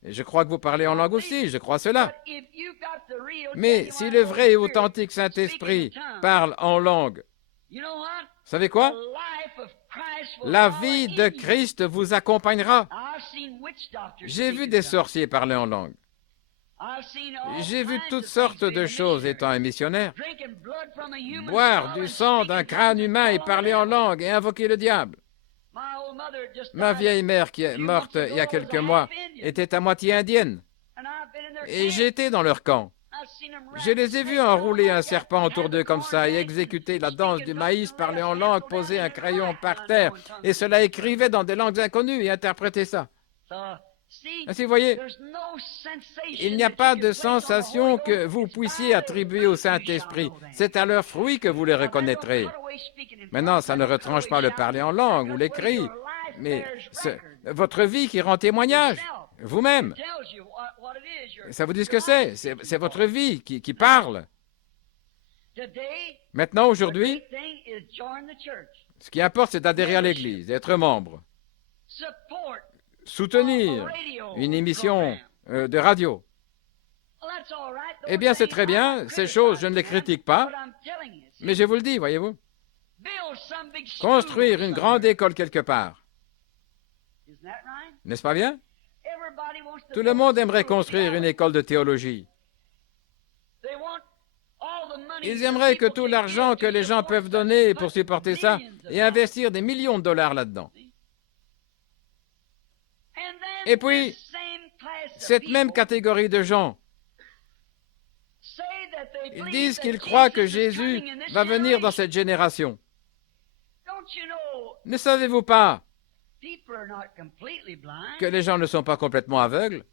Et je crois que vous parlez en langue aussi, je crois cela. Mais si le vrai et authentique Saint-Esprit parle en langue, vous savez quoi? La vie de Christ vous accompagnera. J'ai vu des sorciers parler en langue. J'ai vu toutes sortes de choses étant un missionnaire. Boire du sang d'un crâne humain et parler en langue et invoquer le diable. Ma vieille mère, qui est morte il y a quelques mois, était à moitié indienne. Et j'étais dans leur camp. Je les ai vus enrouler un serpent autour d'eux comme ça et exécuter la danse du maïs, parler en langue, poser un crayon par terre, et cela écrivait dans des langues inconnues et interprétait ça. Ainsi, vous voyez, il n'y a pas de sensation que vous puissiez attribuer au Saint-Esprit. C'est à leurs fruits que vous les reconnaîtrez. Maintenant, ça ne retranche pas le parler en langue ou les cris, mais c'est votre vie qui rend témoignage, vous-même. Ça vous dit ce que c'est? C'est votre vie qui parle. Maintenant, aujourd'hui, ce qui importe, c'est d'adhérer à l'Église, d'être membre. Soutenir une émission de radio. Eh bien, c'est très bien. Ces choses, je ne les critique pas. Mais je vous le dis, voyez-vous. Construire une grande école quelque part. N'est-ce pas bien? Tout le monde aimerait construire une école de théologie. Ils aimeraient que tout l'argent que les gens peuvent donner pour supporter ça et investir des millions de dollars là-dedans. Et puis, cette même catégorie de gens, ils disent qu'ils croient que Jésus va venir dans cette génération. Ne savez-vous pas que les gens ne sont pas complètement aveugles?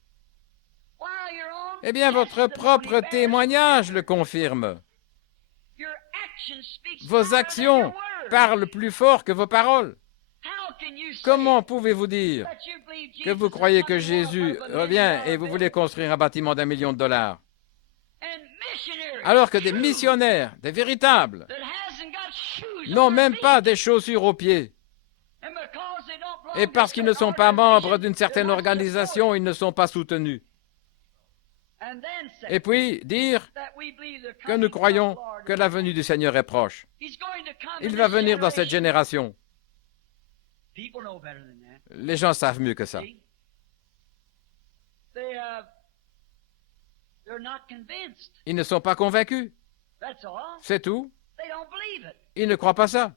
Eh bien, votre propre témoignage le confirme. Vos actions parlent plus fort que vos paroles. Comment pouvez-vous dire que vous croyez que Jésus revient et vous voulez construire un bâtiment d'1 million de dollars, alors que des missionnaires, des véritables, n'ont même pas des chaussures aux pieds? Et parce qu'ils ne sont pas membres d'une certaine organisation, ils ne sont pas soutenus. Et puis dire que nous croyons que la venue du Seigneur est proche. Il va venir dans cette génération. Les gens savent mieux que ça. Ils ne sont pas convaincus. C'est tout. Ils ne croient pas ça.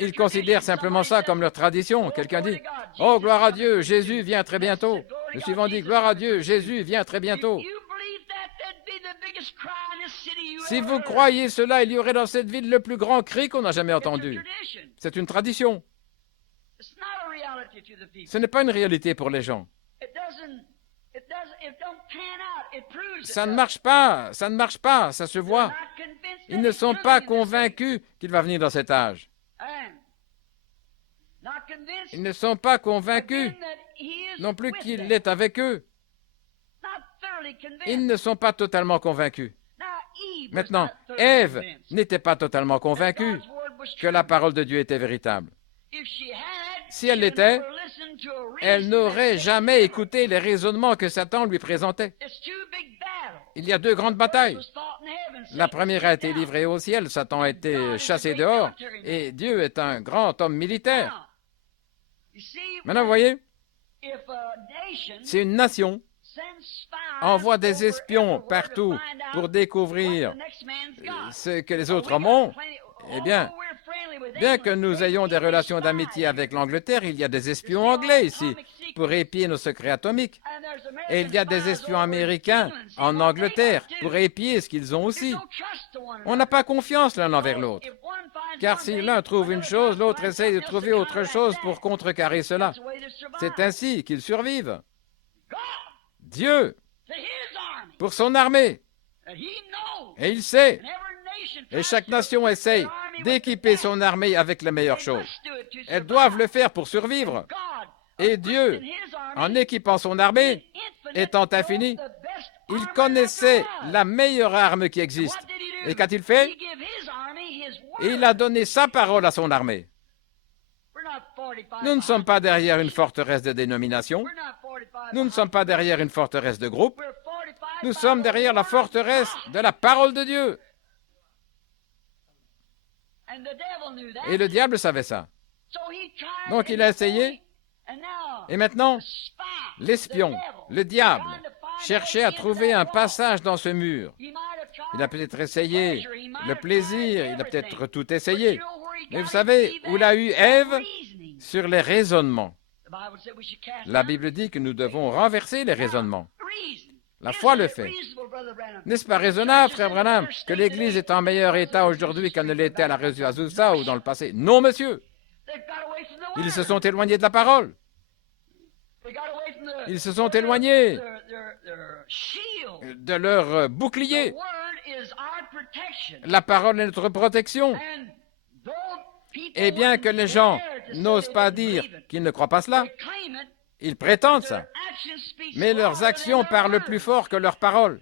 Ils considèrent simplement ça comme leur tradition. Quelqu'un dit « Oh, gloire à Dieu, Jésus vient très bientôt ». Le suivant dit « Gloire à Dieu, Jésus vient très bientôt ». Si vous croyez cela, il y aurait dans cette ville le plus grand cri qu'on n'a jamais entendu. C'est une tradition. Ce n'est pas une réalité pour les gens. Ça ne marche pas, ça ne marche pas, ça se voit. Ils ne sont pas convaincus qu'il va venir dans cet âge. Ils ne sont pas convaincus non plus qu'il est avec eux. Ils ne sont pas totalement convaincus. Maintenant, Ève n'était pas totalement convaincue que la parole de Dieu était véritable. Si elle l'était, elle n'aurait jamais écouté les raisonnements que Satan lui présentait. Il y a 2 grandes batailles. La première a été livrée au ciel, Satan a été chassé dehors, et Dieu est un grand homme militaire. Maintenant, vous voyez, si une nation envoie des espions partout pour découvrir ce que les autres hommes ont, eh bien que nous ayons des relations d'amitié avec l'Angleterre, il y a des espions anglais ici pour épier nos secrets atomiques. Et il y a des espions américains en Angleterre pour épier ce qu'ils ont aussi. On n'a pas confiance l'un envers l'autre. Car si l'un trouve une chose, l'autre essaye de trouver autre chose pour contrecarrer cela. C'est ainsi qu'ils survivent. Dieu, pour son armée, et il sait, et chaque nation essaye d'équiper son armée avec les meilleures choses. Elles doivent le faire pour survivre. Et Dieu, en équipant son armée, étant infini, il connaissait la meilleure arme qui existe. Et qu'a-t-il fait? Il a donné sa parole à son armée. Nous ne sommes pas derrière une forteresse de dénomination. Nous ne sommes pas derrière une forteresse de groupe. Nous sommes derrière la forteresse de la parole de Dieu. Et le diable savait ça. Donc il a essayé. Et maintenant, l'espion, le diable, cherchait à trouver un passage dans ce mur. Il a peut-être essayé le plaisir, il a peut-être tout essayé. Mais vous savez où l'a eu Ève? Sur les raisonnements. La Bible dit que nous devons renverser les raisonnements. La foi le fait. N'est-ce pas raisonnable, frère Branham, que l'Église est en meilleur état aujourd'hui qu'elle ne l'était à la Résurrection Azusa ou dans le passé? Non, monsieur. Ils se sont éloignés de la parole. Ils se sont éloignés de leur bouclier. La parole est notre protection. Et bien que les gens n'osent pas dire qu'ils ne croient pas cela, ils prétendent ça. Mais leurs actions parlent plus fort que leurs paroles.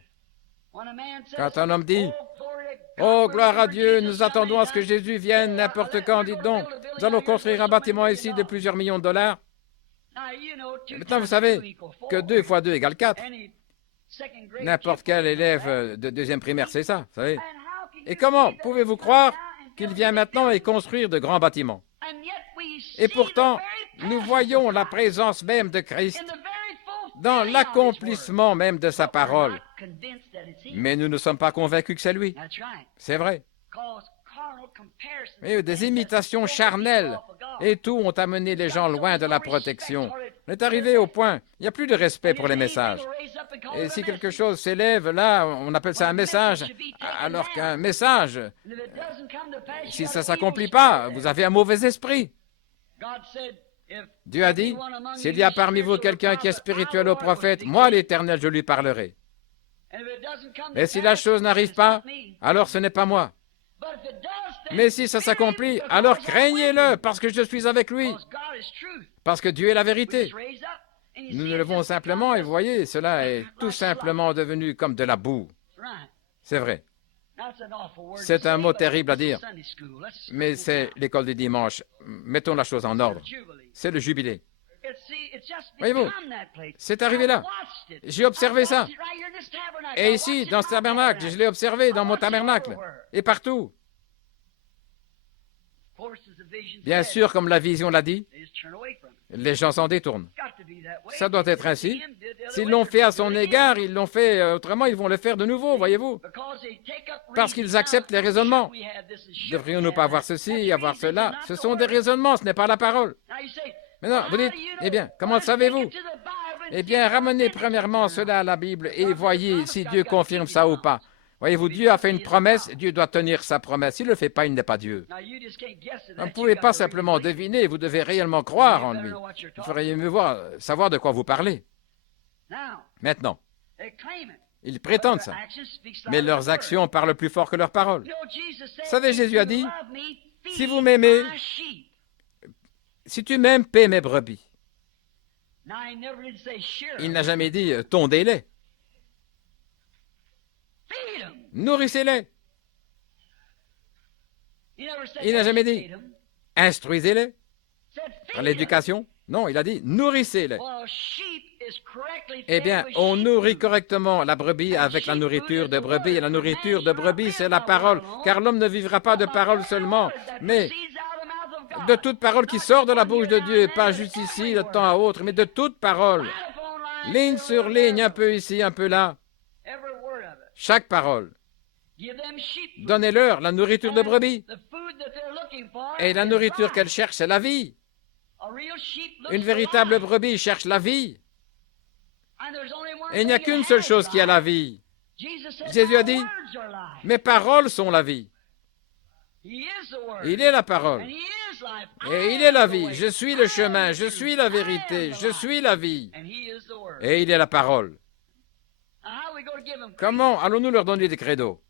Quand un homme dit « Oh, gloire à Dieu, nous attendons à ce que Jésus vienne n'importe quand, dites donc, nous allons construire un bâtiment ici de plusieurs millions de dollars. » Maintenant, vous savez que 2 fois 2 égale 4. N'importe quel élève de deuxième primaire, c'est ça, vous savez. Et comment pouvez-vous croire qu'il vient maintenant et construire de grands bâtiments? Et pourtant, nous voyons la présence même de Christ dans l'accomplissement même de sa parole. Mais nous ne sommes pas convaincus que c'est lui. C'est vrai. Mais des imitations charnelles et tout ont amené les gens loin de la protection. On est arrivé au point, il n'y a plus de respect pour les messages. Et si quelque chose s'élève, là, on appelle ça un message, alors qu'un message, si ça ne s'accomplit pas, vous avez un mauvais esprit. Dieu a dit, s'il y a parmi vous quelqu'un qui est spirituel au prophète, moi, l'Éternel, je lui parlerai. Et si la chose n'arrive pas, alors ce n'est pas moi. Mais si ça s'accomplit, alors craignez-le, parce que je suis avec lui. Parce que Dieu est la vérité. Nous nous levons simplement, et vous voyez, cela est tout simplement devenu comme de la boue. C'est vrai. C'est un mot terrible à dire, mais c'est l'école du dimanche. Mettons la chose en ordre. C'est le jubilé. Voyez-vous, c'est arrivé là. J'ai observé ça. Et ici, dans ce tabernacle, je l'ai observé dans mon tabernacle. Et partout. Bien sûr, comme la vision l'a dit, les gens s'en détournent. Ça doit être ainsi. S'ils l'ont fait à son égard, ils l'ont fait autrement, ils vont le faire de nouveau, voyez-vous. Parce qu'ils acceptent les raisonnements. Devrions-nous pas avoir ceci, avoir cela? Ce sont des raisonnements, ce n'est pas la parole. Maintenant, vous dites, eh bien, comment le savez-vous? Eh bien, ramenez premièrement cela à la Bible et voyez si Dieu confirme ça ou pas. Voyez-vous, Dieu a fait une promesse, Dieu doit tenir sa promesse. S'il ne le fait pas, il n'est pas Dieu. Vous ne pouvez pas simplement deviner, vous devez réellement croire en lui. Vous feriez mieux savoir de quoi vous parlez. Maintenant, ils prétendent ça, mais leurs actions parlent plus fort que leurs paroles. Vous savez, Jésus a dit, si vous m'aimez, si tu m'aimes, paie mes brebis. Il n'a jamais dit, tondez-les. Nourrissez-les. Il n'a jamais dit, instruisez-les par l'éducation. Non, il a dit, nourrissez-les. Eh bien, on nourrit correctement la brebis avec la nourriture de brebis. Et la nourriture de brebis, c'est la parole. Car l'homme ne vivra pas de parole seulement, mais de toute parole qui sort de la bouche de Dieu. Pas juste ici, de temps à autre, mais de toute parole. Ligne sur ligne, un peu ici, un peu là. Chaque parole. Donnez-leur la nourriture de brebis. Et la nourriture qu'elle cherche, c'est la vie. Une véritable brebis cherche la vie. Et il n'y a qu'une seule chose qui a la vie. Jésus a dit, mes paroles sont la vie. Il est la parole. Et il est la vie. Je suis le chemin, je suis la vérité, je suis la vie. Et il est la parole. Comment allons-nous leur donner des credos?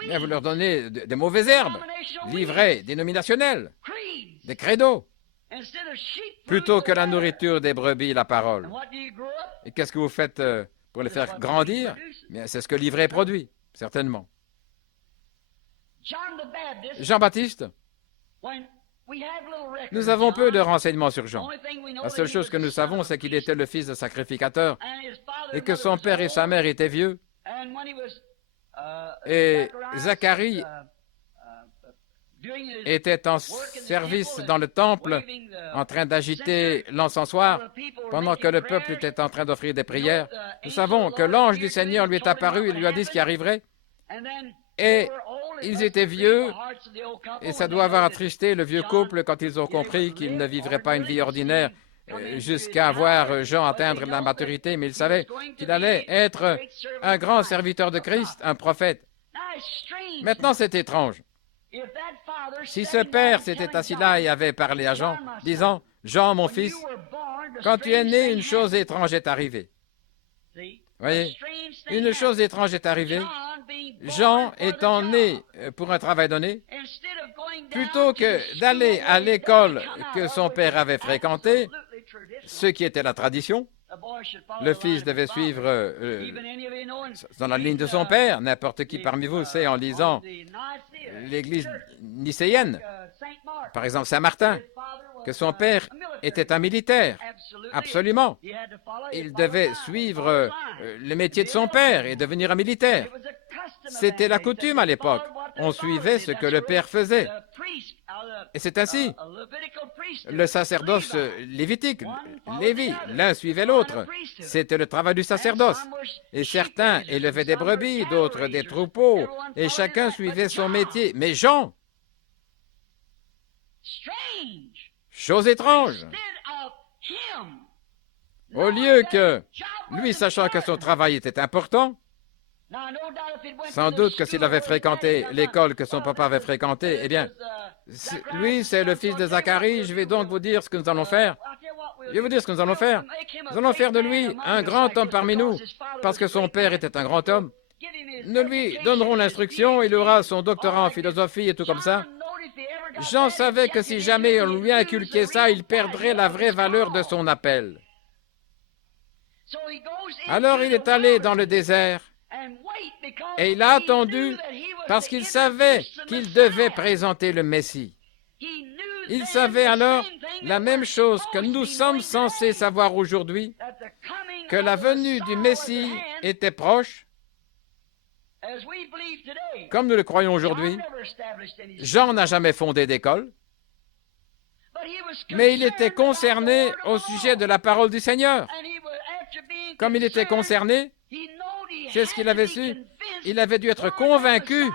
Bien, vous leur donnez des mauvaises herbes, livrets dénominationnels, des credos, plutôt que la nourriture des brebis, la parole. Et qu'est-ce que vous faites pour les faire grandir? Bien, c'est ce que l'ivraie produit, certainement. Jean-Baptiste, Nous avons peu de renseignements sur Jean. La seule chose que nous savons, c'est qu'il était le fils de sacrificateur et que son père et sa mère étaient vieux. Et Zacharie était en service dans le temple, en train d'agiter l'encensoir, pendant que le peuple était en train d'offrir des prières. Nous savons que l'ange du Seigneur lui est apparu et lui a dit ce qui arriverait. Et ils étaient vieux, et ça doit avoir attristé le vieux couple quand ils ont compris qu'ils ne vivraient pas une vie ordinaire jusqu'à voir Jean atteindre la maturité, mais ils savaient qu'il allait être un grand serviteur de Christ, un prophète. Maintenant, c'est étrange. Si ce père s'était assis là et avait parlé à Jean, disant, « Jean, mon fils, quand tu es né, une chose étrange est arrivée. » Voyez, une chose étrange est arrivée. Jean étant né pour un travail donné, plutôt que d'aller à l'école que son père avait fréquentée, ce qui était la tradition, le fils devait suivre dans la ligne de son père. N'importe qui parmi vous sait en lisant l'église nicéenne, par exemple Saint-Martin, que son père était un militaire. Absolument. Il devait suivre le métier de son père et devenir un militaire. C'était la coutume à l'époque. On suivait ce que le père faisait. Et c'est ainsi. Le sacerdoce lévitique, Lévi, l'un suivait l'autre. C'était le travail du sacerdoce. Et certains élevaient des brebis, d'autres des troupeaux, et chacun suivait son métier. Mais Jean, chose étrange, au lieu que, lui sachant que son travail était important, sans doute que s'il avait fréquenté l'école que son papa avait fréquentée, eh bien, lui, c'est le fils de Zacharie. Je vais donc vous dire ce que nous allons faire. Je vais vous dire ce que nous allons faire. Nous allons faire de lui un grand homme parmi nous, parce que son père était un grand homme. Nous lui donnerons l'instruction, il aura son doctorat en philosophie et tout comme ça. Jean savait que si jamais on lui inculquait ça, il perdrait la vraie valeur de son appel. Alors il est allé dans le désert et il a attendu parce qu'il savait qu'il devait présenter le Messie. Il savait alors la même chose que nous sommes censés savoir aujourd'hui, que la venue du Messie était proche, comme nous le croyons aujourd'hui. Jean n'a jamais fondé d'école, mais il était concerné au sujet de la parole du Seigneur. Comme il était concerné, c'est ce qu'il avait su. Il avait dû être convaincu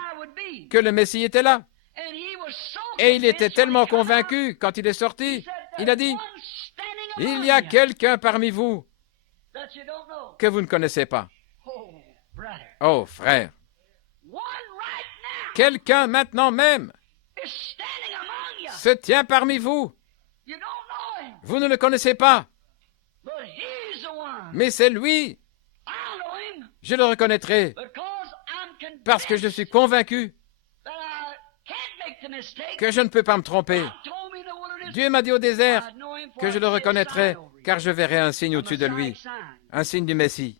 que le Messie était là. Et il était tellement convaincu, quand il est sorti, il a dit, « Il y a quelqu'un parmi vous que vous ne connaissez pas. » Oh, frère, quelqu'un maintenant même se tient parmi vous. Vous ne le connaissez pas, mais c'est lui. Je le reconnaîtrai parce que je suis convaincu que je ne peux pas me tromper. Dieu m'a dit au désert que je le reconnaîtrai car je verrai un signe au-dessus de lui, un signe du Messie.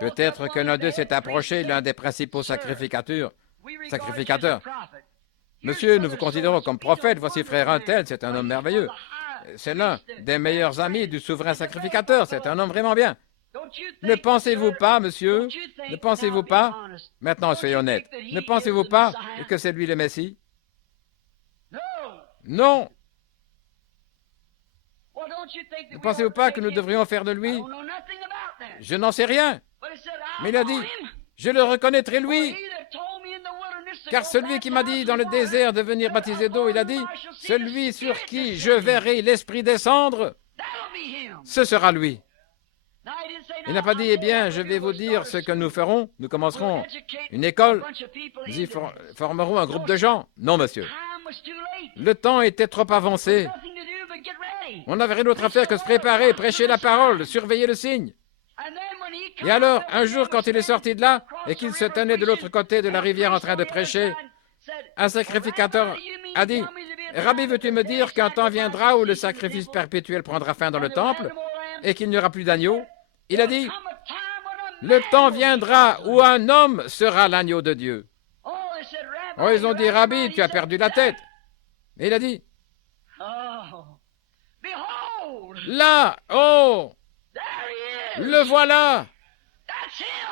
Peut-être que l'un d'eux s'est approché, l'un des principaux sacrificateurs. Monsieur, nous vous considérons comme prophète, voici frère un tel, c'est un homme merveilleux. C'est l'un des meilleurs amis du souverain sacrificateur, c'est un homme vraiment bien. Ne pensez-vous pas, monsieur, ne pensez-vous pas, maintenant soyez honnête, ne pensez-vous pas que c'est lui le Messie? Non. Ne pensez-vous pas que nous devrions faire de lui? Je n'en sais rien. Mais il a dit, je le reconnaîtrai lui. Car celui qui m'a dit dans le désert de venir baptiser d'eau, il a dit, celui sur qui je verrai l'Esprit descendre, ce sera lui. Il n'a pas dit, eh bien, je vais vous dire ce que nous ferons. Nous commencerons une école. Nous y formerons un groupe de gens. Non, monsieur. Le temps était trop avancé. On n'avait rien d'autre à faire que se préparer, prêcher la parole, surveiller le signe. Et alors, un jour, quand il est sorti de là et qu'il se tenait de l'autre côté de la rivière en train de prêcher, un sacrificateur a dit, « Rabbi, veux-tu me dire qu'un temps viendra où le sacrifice perpétuel prendra fin dans le temple et qu'il n'y aura plus d'agneau ?» Il a dit, « Le temps viendra où un homme sera l'agneau de Dieu. » Oh, ils ont dit, « Rabbi, tu as perdu la tête. » Et il a dit, là, oh, le voilà,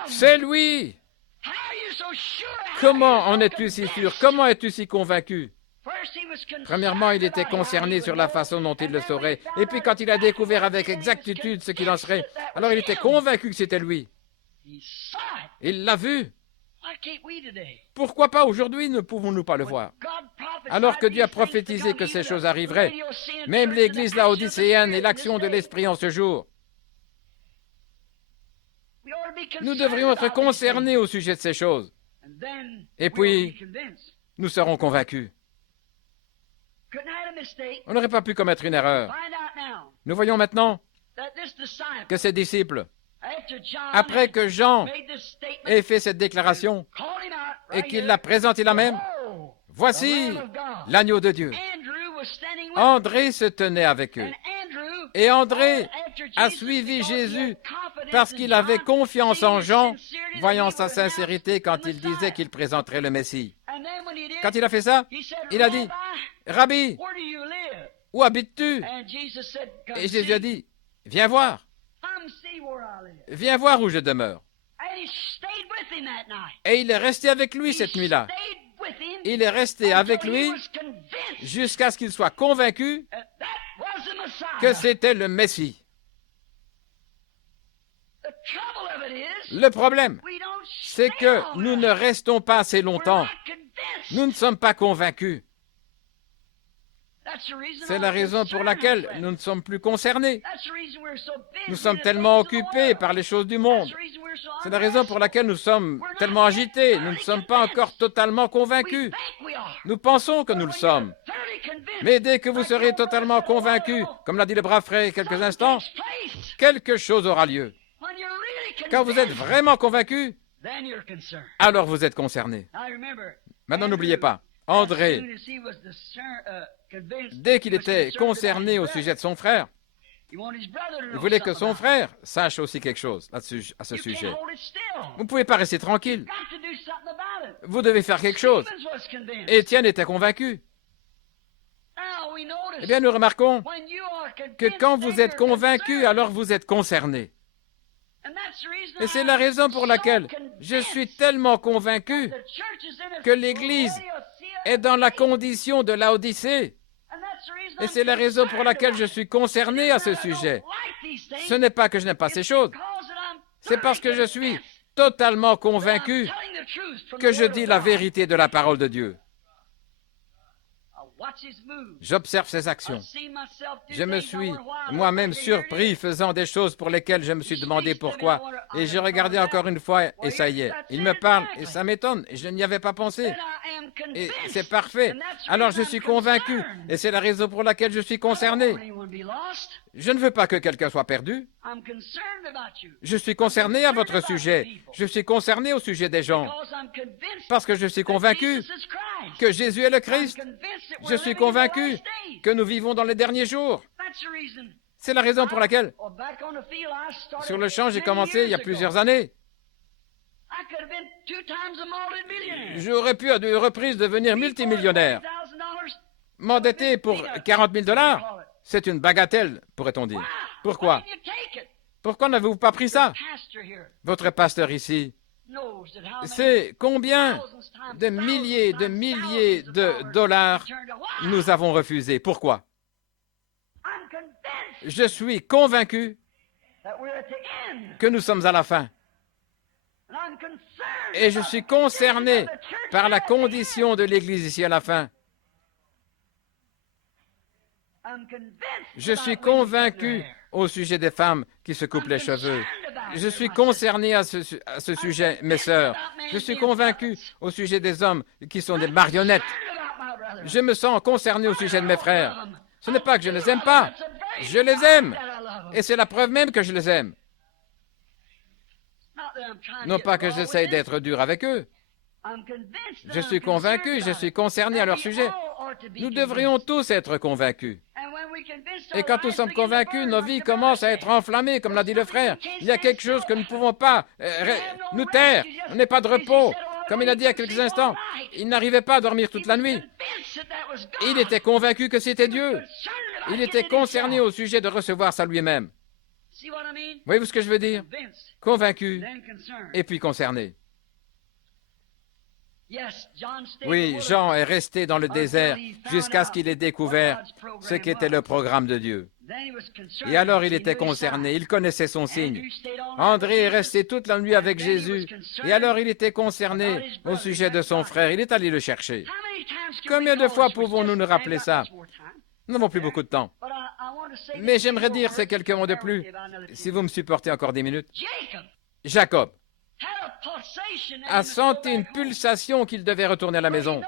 c'est lui. Comment en es-tu si sûr? Comment es-tu si convaincu? Premièrement, il était concerné sur la façon dont il le saurait. Et puis quand il a découvert avec exactitude ce qu'il en serait, alors il était convaincu que c'était lui. Il l'a vu. Pourquoi pas aujourd'hui ne pouvons-nous pas le voir? Alors que Dieu a prophétisé que ces choses arriveraient, même l'Église laodicéenne et l'action de l'Esprit en ce jour, nous devrions être concernés au sujet de ces choses. Et puis, nous serons convaincus. On n'aurait pas pu commettre une erreur. Nous voyons maintenant que ces disciples, après que Jean ait fait cette déclaration et qu'il l'a présenté là même, voici l'agneau de Dieu. André se tenait avec eux. Et André a suivi Jésus parce qu'il avait confiance en Jean, voyant sa sincérité quand il disait qu'il présenterait le Messie. Quand il a fait ça, il a dit, « Rabbi, où habites-tu » Et Jésus a dit, « Viens voir. Viens voir où je demeure. » Et il est resté avec lui cette nuit-là. Il est resté avec lui jusqu'à ce qu'il soit convaincu que c'était le Messie. Le problème, c'est que nous ne restons pas assez longtemps. Nous ne sommes pas convaincus. C'est la raison pour laquelle nous ne sommes plus concernés. Nous sommes tellement occupés par les choses du monde. C'est la raison pour laquelle nous sommes tellement agités. Nous ne sommes pas encore totalement convaincus. Nous pensons que nous le sommes. Mais dès que vous serez totalement convaincus, comme l'a dit le brave frère il y a quelques instants, quelque chose aura lieu. Quand vous êtes vraiment convaincus, alors vous êtes concernés. Maintenant, n'oubliez pas, André, dès qu'il était concerné au sujet de son frère, il voulait que son frère sache aussi quelque chose à ce sujet. Vous ne pouvez pas rester tranquille. Vous devez faire quelque chose. Étienne était convaincu. Eh bien, nous remarquons que quand vous êtes convaincu, alors vous êtes concerné. Et c'est la raison pour laquelle je suis tellement convaincu que l'Église est dans la condition de Laodicée. Et c'est la raison pour laquelle je suis concerné à ce sujet. Ce n'est pas que je n'aime pas ces choses. C'est parce que je suis totalement convaincu que je dis la vérité de la parole de Dieu. J'observe ses actions. Je me suis moi-même surpris faisant des choses pour lesquelles je me suis demandé pourquoi. Et j'ai regardé encore une fois et ça y est. Il me parle et ça m'étonne. Et je n'y avais pas pensé. Et c'est parfait. Alors je suis convaincu. Et c'est la raison pour laquelle je suis concerné. Je ne veux pas que quelqu'un soit perdu. Je suis concerné à votre sujet. Je suis concerné au sujet des gens. Parce que je suis convaincu que Jésus est le Christ. Je suis convaincu que nous vivons dans les derniers jours. C'est la raison pour laquelle, sur le champ, j'ai commencé il y a plusieurs années. J'aurais pu à 2 reprises devenir multimillionnaire. M'endetter pour 40 000 $, c'est une bagatelle, pourrait-on dire. Pourquoi? Pourquoi n'avez-vous pas pris ça? Votre pasteur ici sait combien de milliers de dollars nous avons refusés. Pourquoi? Je suis convaincu que nous sommes à la fin. Et je suis concerné par la condition de l'Église ici à la fin. Je suis convaincu au sujet des femmes qui se coupent les cheveux. Je suis concerné à ce sujet, mes sœurs. Je suis convaincu au sujet des hommes qui sont des marionnettes. Je me sens concerné au sujet de mes frères. Ce n'est pas que je ne les aime pas. Je les aime. Et c'est la preuve même que je les aime. Non pas que j'essaye d'être dur avec eux. Je suis convaincu, je suis concerné à leur sujet. Nous devrions tous être convaincus. Et quand nous sommes convaincus, nos vies commencent à être enflammées, comme l'a dit le frère. Il y a quelque chose que nous ne pouvons pas nous taire. On n'est pas de repos. Comme il a dit il y a quelques instants, il n'arrivait pas à dormir toute la nuit. Il était convaincu que c'était Dieu. Il était concerné au sujet de recevoir ça lui-même. Voyez-vous ce que je veux dire? Convaincu et puis concerné. Oui, Jean est resté dans le désert jusqu'à ce qu'il ait découvert ce qu'était le programme de Dieu. Et alors il était concerné, il connaissait son signe. André est resté toute la nuit avec Jésus, et alors il était concerné au sujet de son frère, il est allé le chercher. Combien de fois pouvons-nous nous rappeler ça? Nous n'avons plus beaucoup de temps. Mais j'aimerais dire ces quelques mots de plus, si vous me supportez encore 10 minutes. Jacob a senti une pulsation qu'il devait retourner à la maison.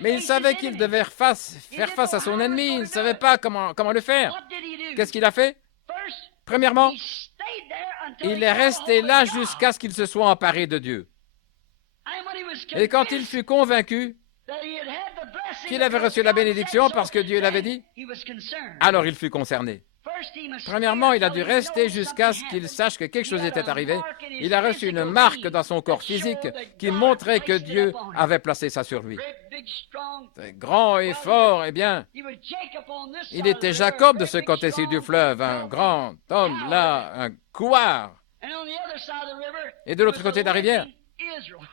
Mais il savait qu'il devait faire face à son ennemi. Il ne savait pas comment le faire. Qu'est-ce qu'il a fait? Premièrement, il est resté là jusqu'à ce qu'il se soit emparé de Dieu. Et quand il fut convaincu qu'il avait reçu la bénédiction parce que Dieu l'avait dit, alors il fut concerné. Premièrement, il a dû rester jusqu'à ce qu'il sache que quelque chose était arrivé. Il a reçu une marque dans son corps physique qui montrait que Dieu avait placé ça sur lui. Très grand et fort, eh bien, il était Jacob de ce côté-ci du fleuve, un grand homme, là, un couard. Et de l'autre côté de la rivière,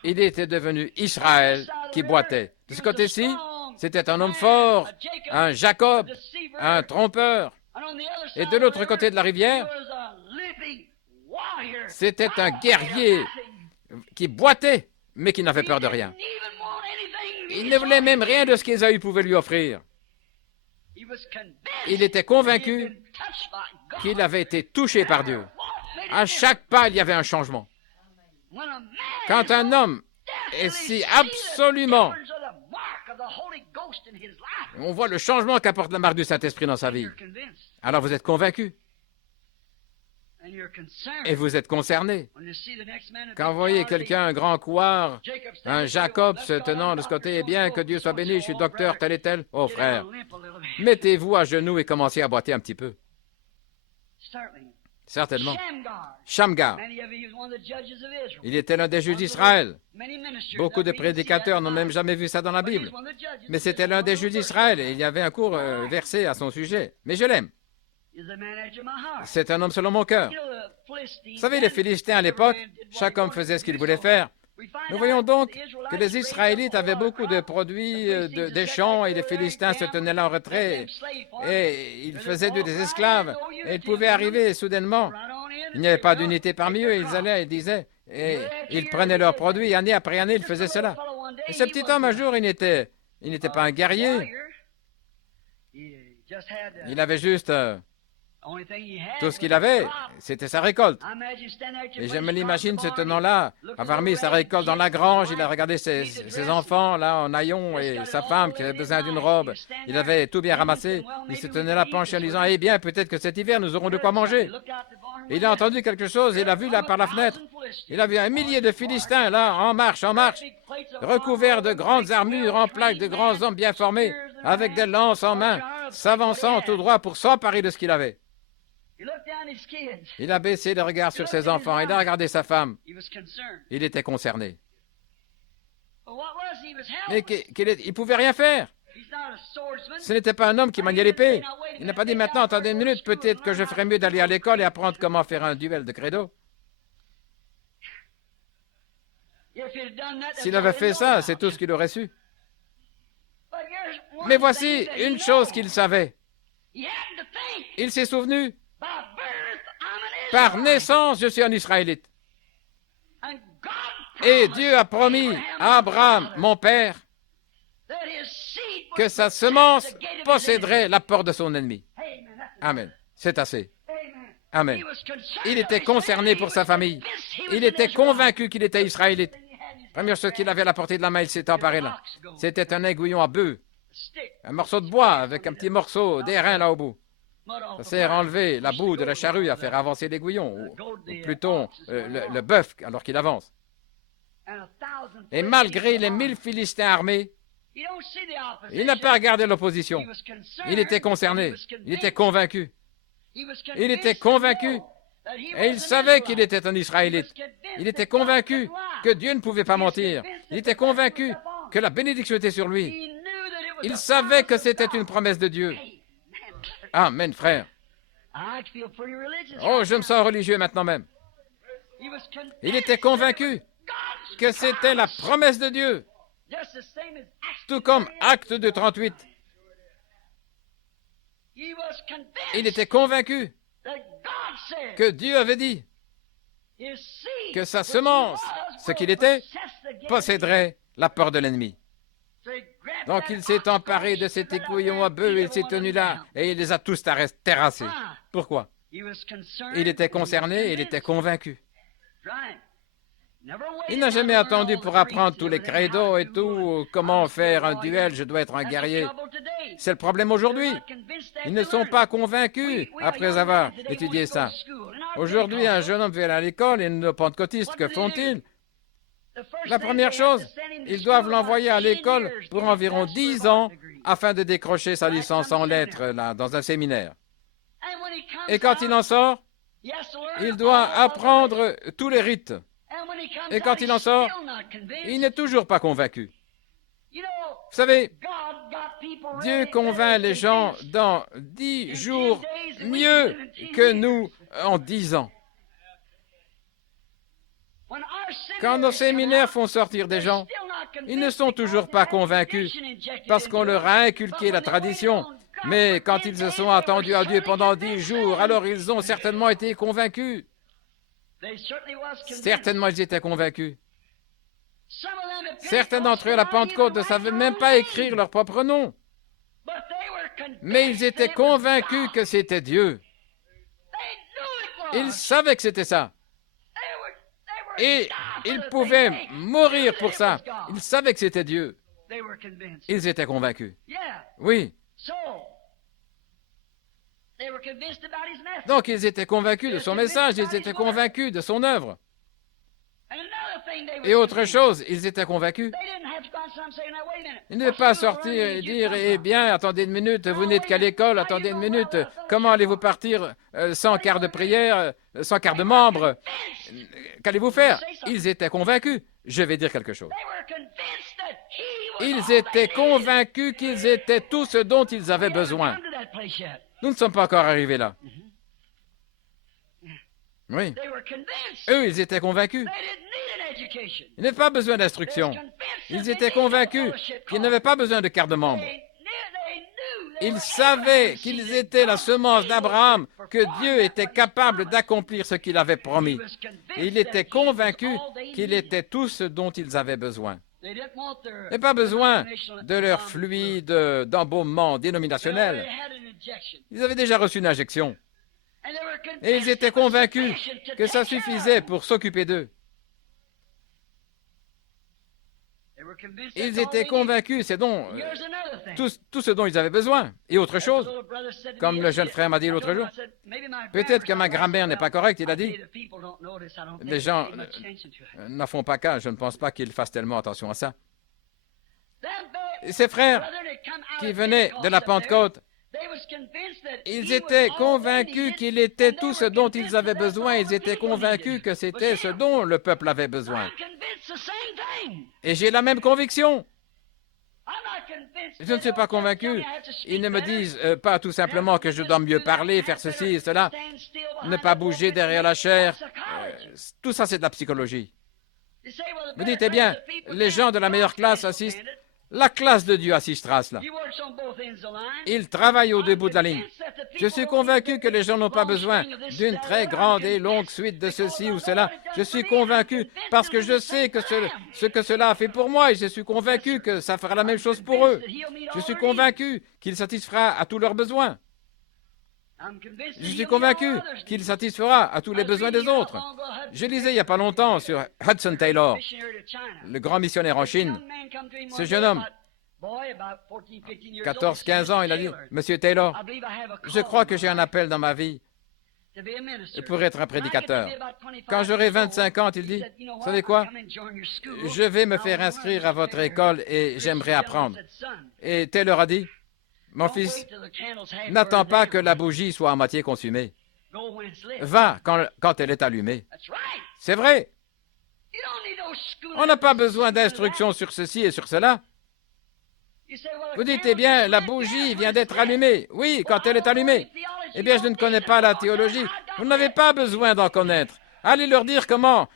il était devenu Israël qui boitait. De ce côté-ci, c'était un homme fort, un Jacob, un trompeur. Et de l'autre côté de la rivière, c'était un guerrier qui boitait, mais qui n'avait peur de rien. Il ne voulait même rien de ce qu'Ésaü pouvait lui offrir. Il était convaincu qu'il avait été touché par Dieu. À chaque pas, il y avait un changement. Quand un homme est si absolument... On voit le changement qu'apporte la marque du Saint-Esprit dans sa vie. Alors vous êtes convaincu. Et vous êtes concerné. Quand vous voyez quelqu'un, un grand couard, un Jacob se tenant de ce côté, eh bien, que Dieu soit béni, je suis docteur tel et tel. Oh frère, mettez-vous à genoux et commencez à boiter un petit peu. Certainement. Shamgar. Il était l'un des juges d'Israël. Beaucoup de prédicateurs n'ont même jamais vu ça dans la Bible. Mais c'était l'un des juges d'Israël et il y avait un court verset à son sujet. Mais je l'aime. C'est un homme selon mon cœur. Vous savez, les Philistins à l'époque, chaque homme faisait ce qu'il voulait faire. Nous voyons donc que les Israélites avaient beaucoup de produits des champs et les Philistins se tenaient là en retrait et ils faisaient d'eux des esclaves. Et il pouvait arriver soudainement. Il n'y avait pas d'unité parmi eux. Ils allaient, ils disaient, et ils prenaient leurs produits. Année après année, ils faisaient cela. Et ce petit homme, un jour, il n'était pas un guerrier. Il avait juste... tout ce qu'il avait, c'était sa récolte. Et je me l'imagine ce tenant-là, avoir mis sa récolte dans la grange, il a regardé ses enfants là en haillons et sa femme qui avait besoin d'une robe. Il avait tout bien ramassé. Il se tenait là penché en disant, eh bien, peut-être que cet hiver, nous aurons de quoi manger. Et il a entendu quelque chose, il a vu là par la fenêtre. Il a vu 1 millier de Philistins là, en marche, recouverts de grandes armures, en plaques, de grands hommes bien formés, avec des lances en main, s'avançant tout droit pour s'emparer de ce qu'il avait. Il a baissé le regard sur ses enfants, il a regardé sa femme. Il était concerné. Mais il ne pouvait rien faire. Ce n'était pas un homme qui maniait l'épée. Il n'a pas dit maintenant, attendez une minute, peut-être que je ferais mieux d'aller à l'école et apprendre comment faire un duel de credo. S'il avait fait ça, c'est tout ce qu'il aurait su. Mais voici une chose qu'il savait. Il s'est souvenu. Par naissance, je suis un Israélite. Et Dieu a promis à Abraham, mon père, que sa semence posséderait la porte de son ennemi. Amen. C'est assez. Amen. Il était concerné pour sa famille. Il était convaincu qu'il était Israélite. Première chose qu'il avait à la portée de la main, il s'est emparé là. C'était un aiguillon à bœuf. Un morceau de bois avec un petit morceau d'airain là au bout. Ça sert à enlever la boue de la charrue, à faire avancer l'aiguillon, ou plutôt le bœuf alors qu'il avance. Et malgré les 1000 Philistins armés, il n'a pas regardé l'opposition. Il était concerné, il était convaincu. Il était convaincu Et il savait qu'il était un Israélite. Il était convaincu que Dieu ne pouvait pas mentir. Il était convaincu que la bénédiction était sur lui. Il savait que c'était une promesse de Dieu. Amen, frère. Oh, je me sens religieux maintenant même. Il était convaincu que c'était la promesse de Dieu. Tout comme Acte 2:38. Il était convaincu que Dieu avait dit que sa semence, ce qu'il était, posséderait la peur de l'ennemi. Donc il s'est emparé de cet écouillon à bœufs, il s'est tenu là et il les a tous terrassés. Pourquoi? Il était concerné, il était convaincu. Il n'a jamais attendu pour apprendre tous les credos et tout, comment faire un duel, je dois être un guerrier. C'est le problème aujourd'hui. Ils ne sont pas convaincus après avoir étudié ça. Aujourd'hui, un jeune homme vient à l'école et nos pentecôtistes, que font-ils? La première chose, ils doivent l'envoyer à l'école pour environ 10 ans afin de décrocher sa licence en lettres là, dans un séminaire. Et quand il en sort, il doit apprendre tous les rites. Et quand il en sort, il n'est toujours pas convaincu. Vous savez, Dieu convainc les gens dans 10 jours mieux que nous en 10 ans. Quand nos séminaires font sortir des gens, ils ne sont toujours pas convaincus parce qu'on leur a inculqué la tradition. Mais quand ils se sont attendus à Dieu pendant 10 jours, alors ils ont certainement été convaincus. Certainement, ils étaient convaincus. Certains d'entre eux, à la Pentecôte, ne savaient même pas écrire leur propre nom. Mais ils étaient convaincus que c'était Dieu. Ils savaient que c'était ça. Et ils pouvaient mourir pour ça. Ils savaient que c'était Dieu. Ils étaient convaincus. Oui. Donc, ils étaient convaincus de son message, ils étaient convaincus de son œuvre. Et autre chose, ils étaient convaincus. Ils ne devaient pas sortir et dire, eh bien, attendez une minute, vous n'êtes qu'à l'école, attendez une minute, comment allez-vous partir sans quart de prière, sans quart de membre? Qu'allez-vous faire? Ils étaient convaincus. Je vais dire quelque chose. Ils étaient convaincus qu'ils étaient tout ce dont ils avaient besoin. Nous ne sommes pas encore arrivés là. Oui. Eux, ils étaient convaincus. Ils n'avaient pas besoin d'instruction. Ils étaient convaincus qu'ils n'avaient pas besoin de carte de membre. Ils savaient qu'ils étaient la semence d'Abraham, que Dieu était capable d'accomplir ce qu'il avait promis. Et il était convaincu qu'il était tout ce dont ils avaient besoin. Ils n'avaient pas besoin de leur fluide d'embaumement dénominationnel. Ils avaient déjà reçu une injection. Et ils étaient convaincus que ça suffisait pour s'occuper d'eux. Ils étaient convaincus, c'est donc tout ce dont ils avaient besoin. Et autre chose, comme le jeune frère m'a dit l'autre jour, peut-être que ma grammaire n'est pas correcte, il a dit, les gens n'en font pas cas, je ne pense pas qu'ils fassent tellement attention à ça. Et ces frères qui venaient de la Pentecôte, ils étaient convaincus qu'il était tout ce dont ils avaient besoin. Ils étaient convaincus que c'était ce dont le peuple avait besoin. Et j'ai la même conviction. Je ne suis pas convaincu. Ils ne me disent pas tout simplement que je dois mieux parler, faire ceci et cela, ne pas bouger derrière la chair. Tout ça, c'est de la psychologie. Vous dites, eh bien, les gens de la meilleure classe assistent. La classe de Dieu assistera à cela. Il travaille au debout de la ligne. Je suis convaincu que les gens n'ont pas besoin d'une très grande et longue suite de ceci ou cela. Je suis convaincu parce que je sais que ce que cela a fait pour moi et je suis convaincu que ça fera la même chose pour eux. Je suis convaincu qu'il satisfera à tous leurs besoins. Je suis convaincu qu'il satisfera à tous les besoins des autres. Je lisais il n'y a pas longtemps sur Hudson Taylor, le grand missionnaire en Chine. Ce jeune homme, 14-15 ans, il a dit, « Monsieur Taylor, je crois que j'ai un appel dans ma vie pour être un prédicateur. Quand j'aurai 25 ans, il dit, « Vous savez quoi? Je vais me faire inscrire à votre école et j'aimerais apprendre. » Et Taylor a dit, « Mon fils, n'attends pas que la bougie soit à moitié consumée. va quand elle est allumée. C'est vrai. On n'a pas besoin d'instructions sur ceci et sur cela. Vous dites, eh bien, la bougie vient d'être allumée. Oui, quand elle est allumée. Eh bien, je ne connais pas la théologie. Vous n'avez pas besoin d'en connaître. Allez leur dire comment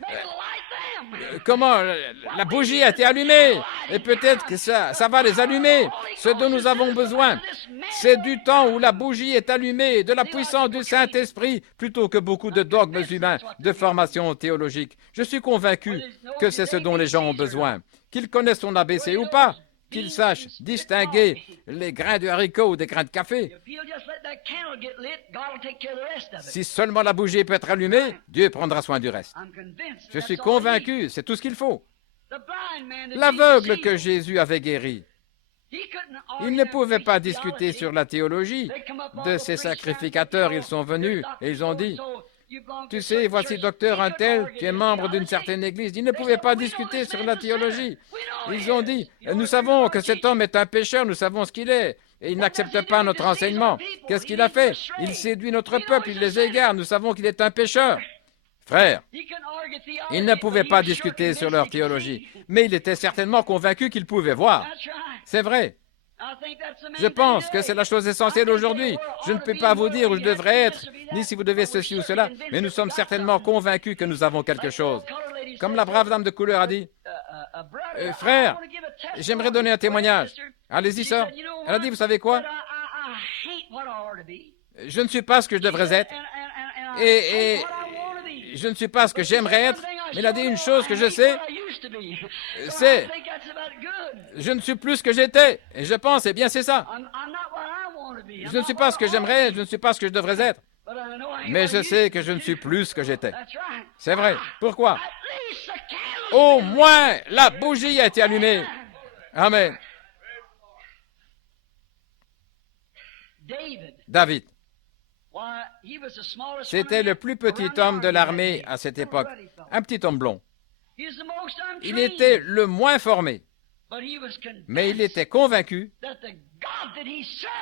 la bougie a été allumée. Et peut-être que ça va les allumer. Ce dont nous avons besoin, c'est du temps où la bougie est allumée, de la puissance du Saint-Esprit, plutôt que beaucoup de dogmes humains, de formation théologique. Je suis convaincu que c'est ce dont les gens ont besoin. Qu'ils connaissent son ABC ou pas, qu'ils sachent distinguer les grains de haricots ou des grains de café. Si seulement la bougie peut être allumée, Dieu prendra soin du reste. Je suis convaincu, c'est tout ce qu'il faut. L'aveugle que Jésus avait guéri, il ne pouvait pas discuter sur la théologie de ces sacrificateurs. Ils sont venus et ils ont dit, tu sais, voici docteur un tel, tu es membre d'une certaine église. Ils ne pouvaient pas discuter sur la théologie. Ils ont dit, nous savons que cet homme est un pécheur, nous savons ce qu'il est. Et il n'accepte pas notre enseignement. Qu'est-ce qu'il a fait? Il séduit notre peuple, il les égare, nous savons qu'il est un pécheur. Frère, ils ne pouvaient pas discuter sur leur théologie, mais il était certainement convaincu qu'ils pouvaient voir. C'est vrai. Je pense que c'est la chose essentielle aujourd'hui. Je ne peux pas vous dire où je devrais être, ni si vous devez ceci ou cela, mais nous sommes certainement convaincus que nous avons quelque chose. Comme la brave dame de couleur a dit, frère, j'aimerais donner un témoignage. Allez-y, sœur. Elle a dit, vous savez quoi? Je ne suis pas ce que je devrais être. Et je ne suis pas ce que j'aimerais être. Mais elle a dit une chose que je sais, c'est je ne suis plus ce que j'étais. Et je pense, eh bien, c'est ça. Je ne suis pas ce que j'aimerais, je ne suis pas ce que je devrais être. Mais je sais que je ne suis plus ce que j'étais. C'est vrai. Pourquoi? Au moins, la bougie a été allumée. Amen. David. C'était le plus petit homme de l'armée à cette époque. Un petit homme blond. Il était le moins formé. Mais il était convaincu,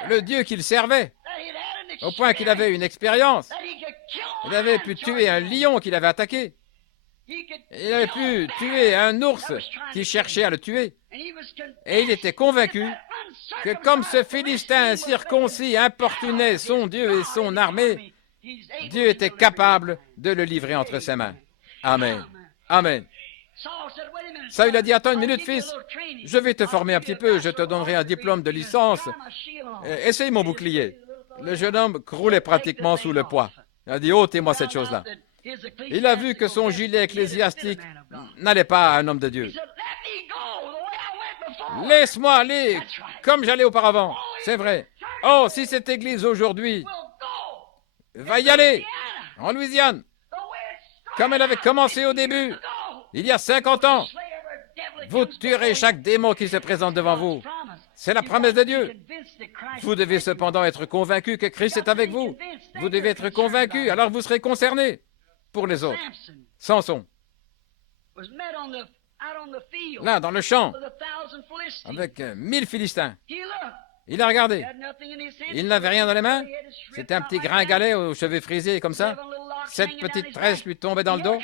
le Dieu qu'il servait, au point qu'il avait une expérience. Il avait pu tuer un lion qu'il avait attaqué. Il avait pu tuer un ours qui cherchait à le tuer. Et il était convaincu que comme ce Philistin incirconcis importunait son Dieu et son armée, Dieu était capable de le livrer entre ses mains. Amen. Amen. Saül a dit, attends une minute, fils, je vais te former un petit peu, je te donnerai un diplôme de licence. Essaye mon bouclier. Le jeune homme croulait pratiquement sous le poids. Il a dit, ôtez-moi cette chose-là. Il a vu que son gilet ecclésiastique n'allait pas à un homme de Dieu. Laisse-moi aller comme j'allais auparavant. C'est vrai. Oh, si cette église aujourd'hui va y aller en Louisiane, comme elle avait commencé au début, il y a 50 ans, vous tuerez chaque démon qui se présente devant vous. C'est la promesse de Dieu. Vous devez cependant être convaincu que Christ est avec vous. Vous devez être convaincu, alors vous serez concerné pour les autres. Samson, là, dans le champ, avec 1000 Philistins. Il a regardé. Il n'avait rien dans les mains. C'était un petit gringalet aux cheveux frisés comme ça. Cette petite tresse lui tombait dans le dos.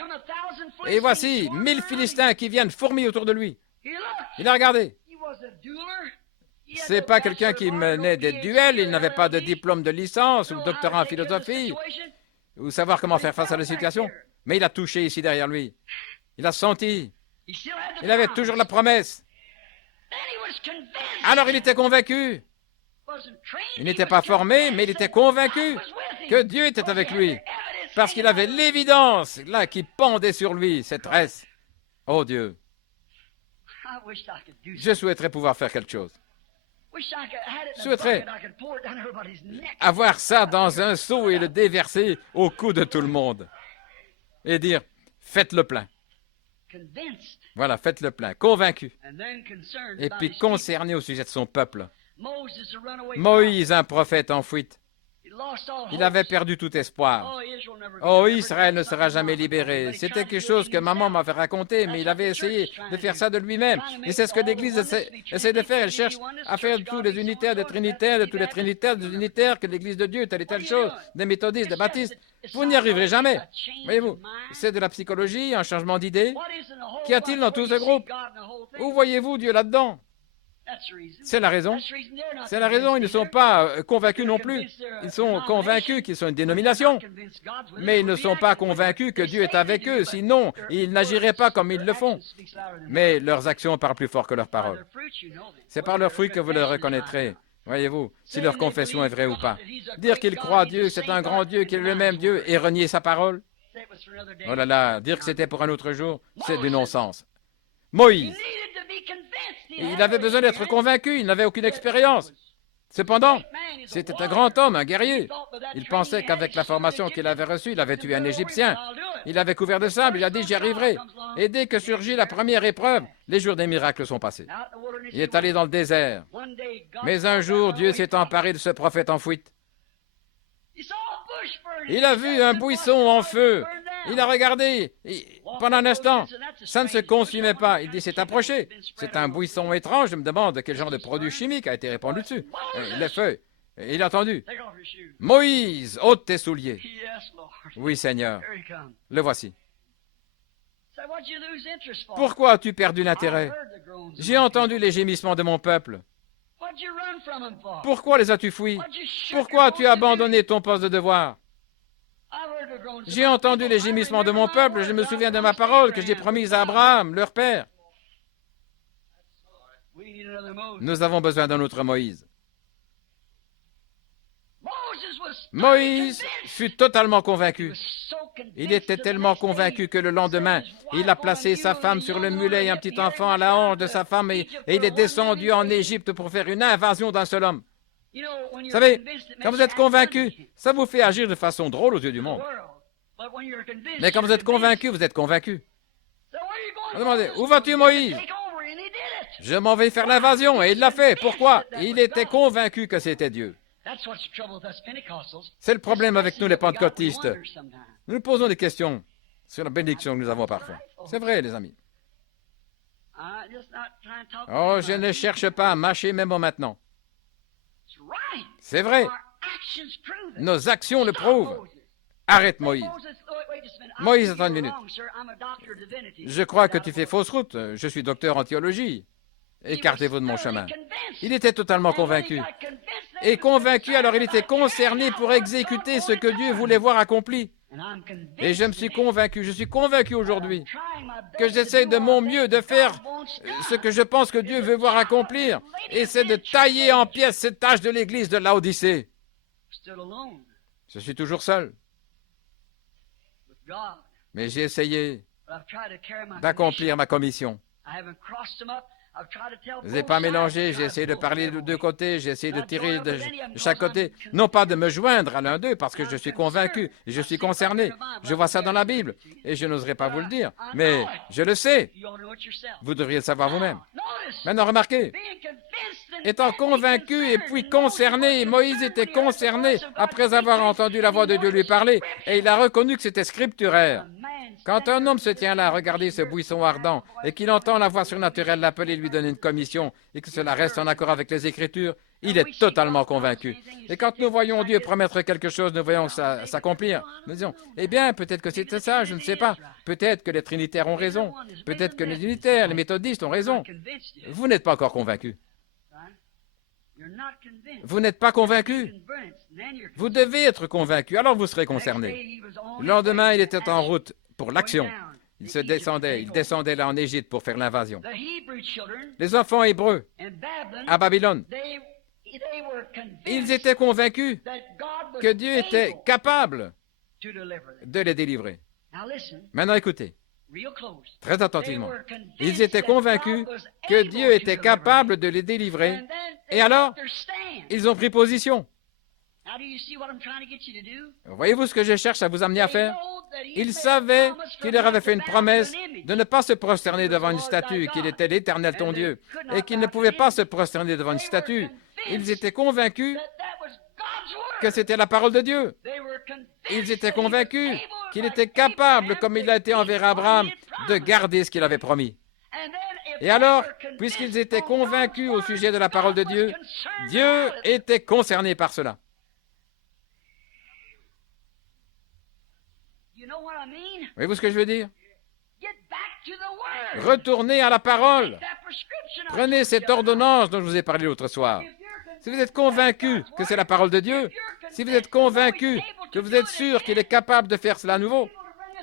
Et voici 1000 Philistins qui viennent fourmiller autour de lui. Il a regardé. C'est pas quelqu'un qui menait des duels. Il n'avait pas de diplôme de licence ou de doctorat en philosophie ou savoir comment faire face à la situation. Mais il a touché ici derrière lui. Il a senti. Il avait toujours la promesse. Alors il était convaincu. Il n'était pas formé, mais il était convaincu que Dieu était avec lui. Parce qu'il avait l'évidence, là, qui pendait sur lui, cette tresse. Oh Dieu, je souhaiterais pouvoir faire quelque chose. Je souhaiterais avoir ça dans un seau et le déverser au cou de tout le monde. Et dire, faites le plein. Voilà, faites le plein, convaincu. Et puis concerné au sujet de son peuple. Moïse, un prophète en fuite. Il avait perdu tout espoir. Oh, Israël ne sera jamais libéré. C'était quelque chose que maman m'avait raconté, mais il avait essayé de faire ça de lui-même. Et c'est ce que l'Église essaie de faire. Elle cherche à faire de tous les unitaires, des trinitaires, de tous les trinitaires, des unitaires, que l'Église de Dieu, telle et telle chose, des méthodistes, des baptistes. Vous n'y arriverez jamais. Voyez-vous, c'est de la psychologie, un changement d'idée. Qu'y a-t-il dans tout ce groupe? Où voyez-vous Dieu là-dedans? C'est la raison. C'est la raison. Ils ne sont pas convaincus non plus. Ils sont convaincus qu'ils sont une dénomination. Mais ils ne sont pas convaincus que Dieu est avec eux. Sinon, ils n'agiraient pas comme ils le font. Mais leurs actions parlent plus fort que leurs paroles. C'est par leurs fruits que vous les reconnaîtrez. Voyez-vous, si leur confession est vraie ou pas. Dire qu'ils croient Dieu, c'est un grand Dieu, qu'il est le même Dieu, et renier sa parole. Oh là là, dire que c'était pour un autre jour, c'est du non-sens. Moïse, il avait besoin d'être convaincu, il n'avait aucune expérience. Cependant, c'était un grand homme, un guerrier. Il pensait qu'avec la formation qu'il avait reçue, il avait tué un Égyptien. Il avait couvert de sable, il a dit « j'y arriverai ». Et dès que surgit la première épreuve, les jours des miracles sont passés. Il est allé dans le désert. Mais un jour, Dieu s'est emparé de ce prophète en fuite. Il a vu un buisson en feu. Il a regardé. Pendant un instant, ça ne se consumait pas. Il dit, c'est approché. C'est un buisson étrange. Je me demande quel genre de produit chimique a été répandu dessus. Les feuilles. Il a entendu. Moïse, ôte tes souliers. Oui, Seigneur. Le voici. Pourquoi as-tu perdu l'intérêt? J'ai entendu les gémissements de mon peuple. Pourquoi les as-tu fouis? Pourquoi as-tu abandonné ton poste de devoir? J'ai entendu les gémissements de mon peuple, je me souviens de ma parole que j'ai promise à Abraham, leur père. Nous avons besoin d'un autre Moïse. Moïse fut totalement convaincu. Il était tellement convaincu que le lendemain, il a placé sa femme sur le mulet et un petit enfant à la hanche de sa femme et il est descendu en Égypte pour faire une invasion d'un seul homme. Vous savez, quand vous êtes convaincu, ça vous fait agir de façon drôle aux yeux du monde. Mais quand vous êtes convaincu, vous êtes convaincu. Vous demandez, où vas-tu, Moïse? Je m'en vais faire l'invasion, et il l'a fait. Pourquoi? Il était convaincu que c'était Dieu. C'est le problème avec nous, les pentecôtistes. Nous nous posons des questions sur la bénédiction que nous avons parfois. C'est vrai, les amis. Oh, je ne cherche pas à mâcher mes mots maintenant. C'est vrai. Nos actions le prouvent. Arrête, Moïse. Moïse, attends une minute. Je crois que tu fais fausse route. Je suis docteur en théologie. Écartez-vous de mon chemin. Il était totalement convaincu. Et convaincu, alors il était concerné pour exécuter ce que Dieu voulait voir accompli. Et je suis convaincu aujourd'hui que j'essaie de mon mieux de faire ce que je pense que Dieu veut voir accomplir. Et c'est de tailler en pièces cette tâche de l'église de Laodicée. Je suis toujours seul. Mais j'ai essayé d'accomplir ma commission. Je n'ai pas mélangé, j'ai essayé de parler de deux côtés, j'ai essayé de tirer de chaque côté. Non pas de me joindre à l'un d'eux, parce que je suis convaincu, et je suis concerné. Je vois ça dans la Bible, et je n'oserais pas vous le dire. Mais je le sais. Vous devriez le savoir vous-même. Maintenant, remarquez, étant convaincu et puis concerné, Moïse était concerné après avoir entendu la voix de Dieu lui parler, et il a reconnu que c'était scripturaire. Quand un homme se tient là à regarder ce buisson ardent et qu'il entend la voix surnaturelle l'appeler, lui donner une commission et que cela reste en accord avec les Écritures, il est totalement convaincu. Et quand nous voyons Dieu promettre quelque chose, nous voyons ça s'accomplir. Nous disons, eh bien, peut-être que c'était ça, je ne sais pas. Peut-être que les Trinitaires ont raison. Peut-être que les Unitaires, les Méthodistes ont raison. Vous n'êtes pas encore convaincu. Vous n'êtes pas convaincu. Vous devez être convaincu, alors vous serez concerné. Le lendemain, il était en route pour l'action. Il descendait là en Égypte pour faire l'invasion. Les enfants hébreux à Babylone, ils étaient convaincus que Dieu était capable de les délivrer. Maintenant écoutez, très attentivement. Ils étaient convaincus que Dieu était capable de les délivrer. Et alors, ils ont pris position. Voyez-vous ce que je cherche à vous amener à faire? Ils savaient qu'il leur avait fait une promesse de ne pas se prosterner devant une statue, qu'il était l'Éternel ton Dieu, et qu'ils ne pouvaient pas se prosterner devant une statue. Ils étaient convaincus que c'était la parole de Dieu. Ils étaient convaincus qu'il était capable, comme il a été envers Abraham, de garder ce qu'il avait promis. Et alors, puisqu'ils étaient convaincus au sujet de la parole de Dieu, Dieu était concerné par cela. Voyez-vous ce que je veux dire? Retournez à la parole. Prenez cette ordonnance dont je vous ai parlé l'autre soir. Si vous êtes convaincu que c'est la parole de Dieu, si vous êtes convaincu que vous êtes sûr qu'il est capable de faire cela à nouveau,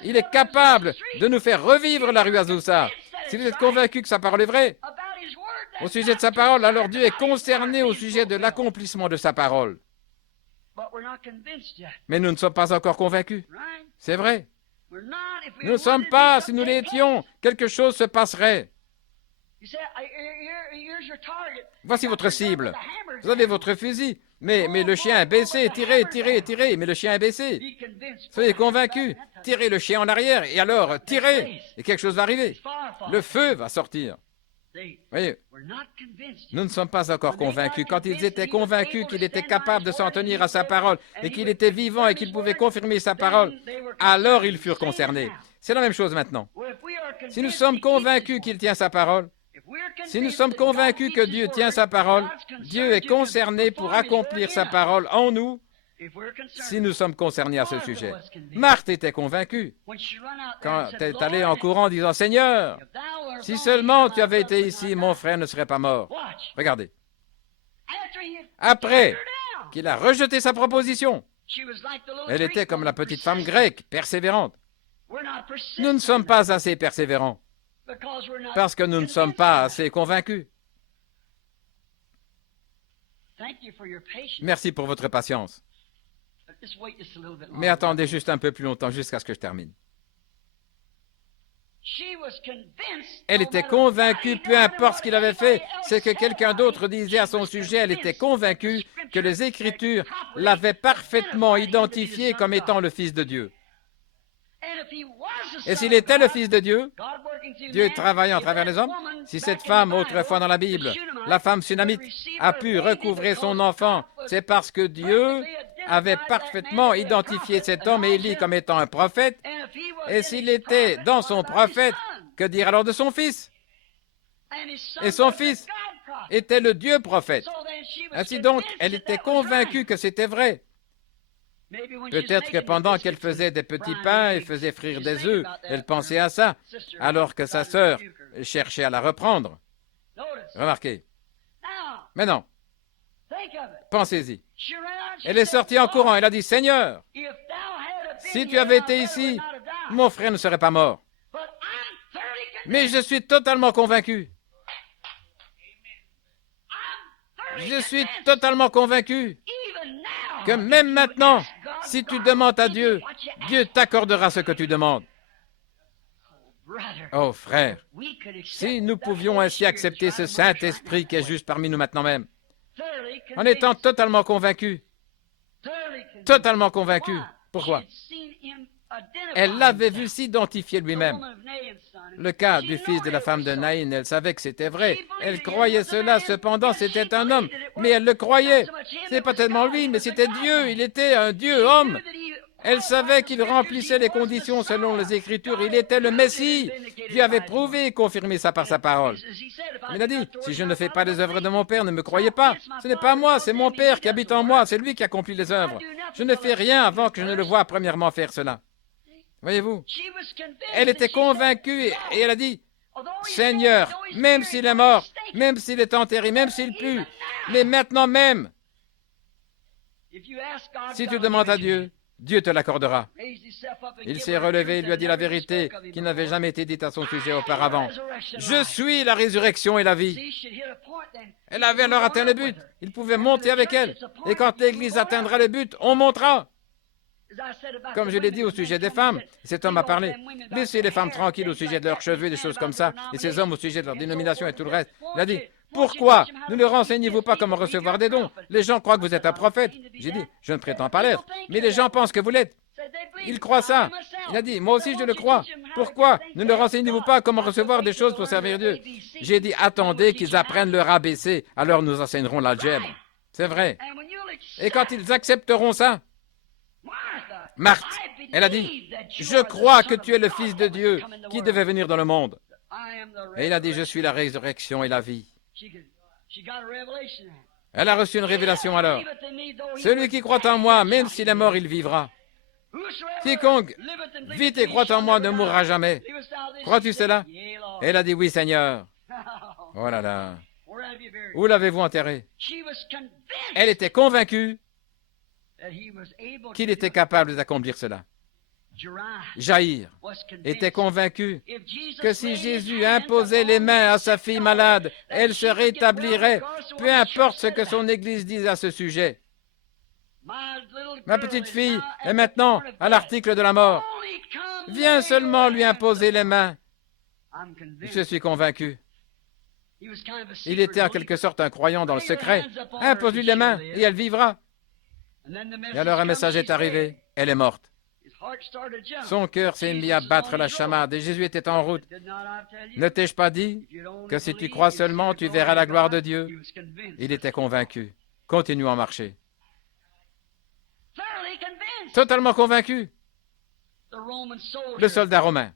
il est capable de nous faire revivre la rue Azusa. Si vous êtes convaincu que sa parole est vraie, au sujet de sa parole, alors Dieu est concerné au sujet de l'accomplissement de sa parole. Mais nous ne sommes pas encore convaincus. C'est vrai. Nous ne sommes pas, si nous l'étions, quelque chose se passerait. Voici votre cible. Vous avez votre fusil. Mais le chien est baissé. Tirez, tirez, tirez. Mais le chien est baissé. Soyez convaincus. Tirez le chien en arrière. Et alors, tirez. Et quelque chose va arriver. Le feu va sortir. Voyez, nous ne sommes pas encore convaincus. Quand ils étaient convaincus qu'il était capable de s'en tenir à sa parole et qu'il était vivant et qu'il pouvait confirmer sa parole, alors ils furent concernés. C'est la même chose maintenant. Si nous sommes convaincus qu'il tient sa parole, si nous sommes convaincus que Dieu tient sa parole, Dieu est concerné pour accomplir sa parole en nous, si nous sommes concernés à ce sujet. Marthe était convaincue quand elle est allée en courant en disant « Seigneur, si seulement tu avais été ici, mon frère ne serait pas mort. » Regardez. Après qu'il a rejeté sa proposition, elle était comme la petite femme grecque, persévérante. Nous ne sommes pas assez persévérants parce que nous ne sommes pas assez convaincus. Merci pour votre patience. Mais attendez juste un peu plus longtemps jusqu'à ce que je termine. Elle était convaincue, peu importe ce qu'il avait fait, c'est que quelqu'un d'autre disait à son sujet, elle était convaincue que les Écritures l'avaient parfaitement identifié comme étant le Fils de Dieu. Et s'il était le Fils de Dieu, Dieu travaillant à travers les hommes, si cette femme, autrefois dans la Bible, la femme sunamite, a pu recouvrer son enfant, c'est parce que Dieu avait parfaitement identifié cet homme, Élie, comme étant un prophète. Et s'il était dans son prophète, que dire alors de son fils? Et son fils était le Dieu prophète. Ainsi donc, elle était convaincue que c'était vrai. Peut-être que pendant qu'elle faisait des petits pains et faisait frire des œufs, elle pensait à ça, alors que sa sœur cherchait à la reprendre. Remarquez. Maintenant, pensez-y. Elle est sortie en courant, elle a dit, « Seigneur, si tu avais été ici, mon frère ne serait pas mort. Mais je suis totalement convaincu. Je suis totalement convaincu que même maintenant, si tu demandes à Dieu, Dieu t'accordera ce que tu demandes. » Oh frère, si nous pouvions ainsi accepter ce Saint-Esprit qui est juste parmi nous maintenant même, en étant totalement convaincus. Totalement convaincus. Pourquoi? Elle l'avait vu s'identifier lui-même. Le cas du fils de la femme de Naïn, elle savait que c'était vrai. Elle croyait cela, cependant c'était un homme. Mais elle le croyait. Ce n'est pas tellement lui, mais c'était Dieu. Il était un Dieu homme. Elle savait qu'il remplissait les conditions selon les Écritures. Il était le Messie. Dieu avait prouvé et confirmé ça par sa parole. Il a dit, si je ne fais pas les œuvres de mon Père, ne me croyez pas. Ce n'est pas moi, c'est mon Père qui habite en moi. C'est lui qui accomplit les œuvres. Je ne fais rien avant que je ne le voie premièrement faire cela. Voyez-vous, elle était convaincue et elle a dit, Seigneur, même s'il est mort, même s'il est enterré, même s'il pue, mais maintenant même, si tu demandes à Dieu, Dieu te l'accordera. Il s'est relevé et lui a dit la vérité qui n'avait jamais été dite à son sujet auparavant. Je suis la résurrection et la vie. Elle avait alors atteint le but. Il pouvait monter avec elle. Et quand l'Église atteindra le but, on montera. Comme je l'ai dit au sujet des femmes, cet homme a parlé. Laissez les femmes tranquilles au sujet de leurs cheveux, des choses comme ça, et ces hommes au sujet de leur dénomination et tout le reste. Il a dit, pourquoi ne leur enseignez-vous pas comment recevoir des dons? Les gens croient que vous êtes un prophète. J'ai dit, je ne prétends pas l'être, mais les gens pensent que vous l'êtes. Ils croient ça. Il a dit, moi aussi je le crois. Pourquoi ne leur enseignez-vous pas comment recevoir des choses pour servir Dieu? J'ai dit, attendez qu'ils apprennent leur ABC, alors nous enseignerons l'algèbre. C'est vrai. Et quand ils accepteront ça, Marthe, elle a dit, je crois que tu es le Fils de Dieu qui devait venir dans le monde. Et il a dit, je suis la résurrection et la vie. Elle a reçu une révélation alors. Celui qui croit en moi, même s'il est mort, il vivra. Quiconque vit et croit en moi ne mourra jamais. Crois-tu cela? Elle a dit, oui, Seigneur. Oh là là. Où l'avez-vous enterré? Elle était convaincue qu'il était capable d'accomplir cela. Jaïr était convaincu que si Jésus imposait les mains à sa fille malade, elle se rétablirait, peu importe ce que son Église dise à ce sujet. Ma petite fille est maintenant à l'article de la mort. Viens seulement lui imposer les mains. Je suis convaincu. Il était en quelque sorte un croyant dans le secret. Impose-lui les mains et elle vivra. Et alors un message est arrivé. Elle est morte. Son cœur s'est mis à battre la chamade et Jésus était en route. Ne t'ai-je pas dit que si tu crois seulement, tu verras la gloire de Dieu? Il était convaincu. Continuons à marcher. Totalement convaincu. Le soldat romain,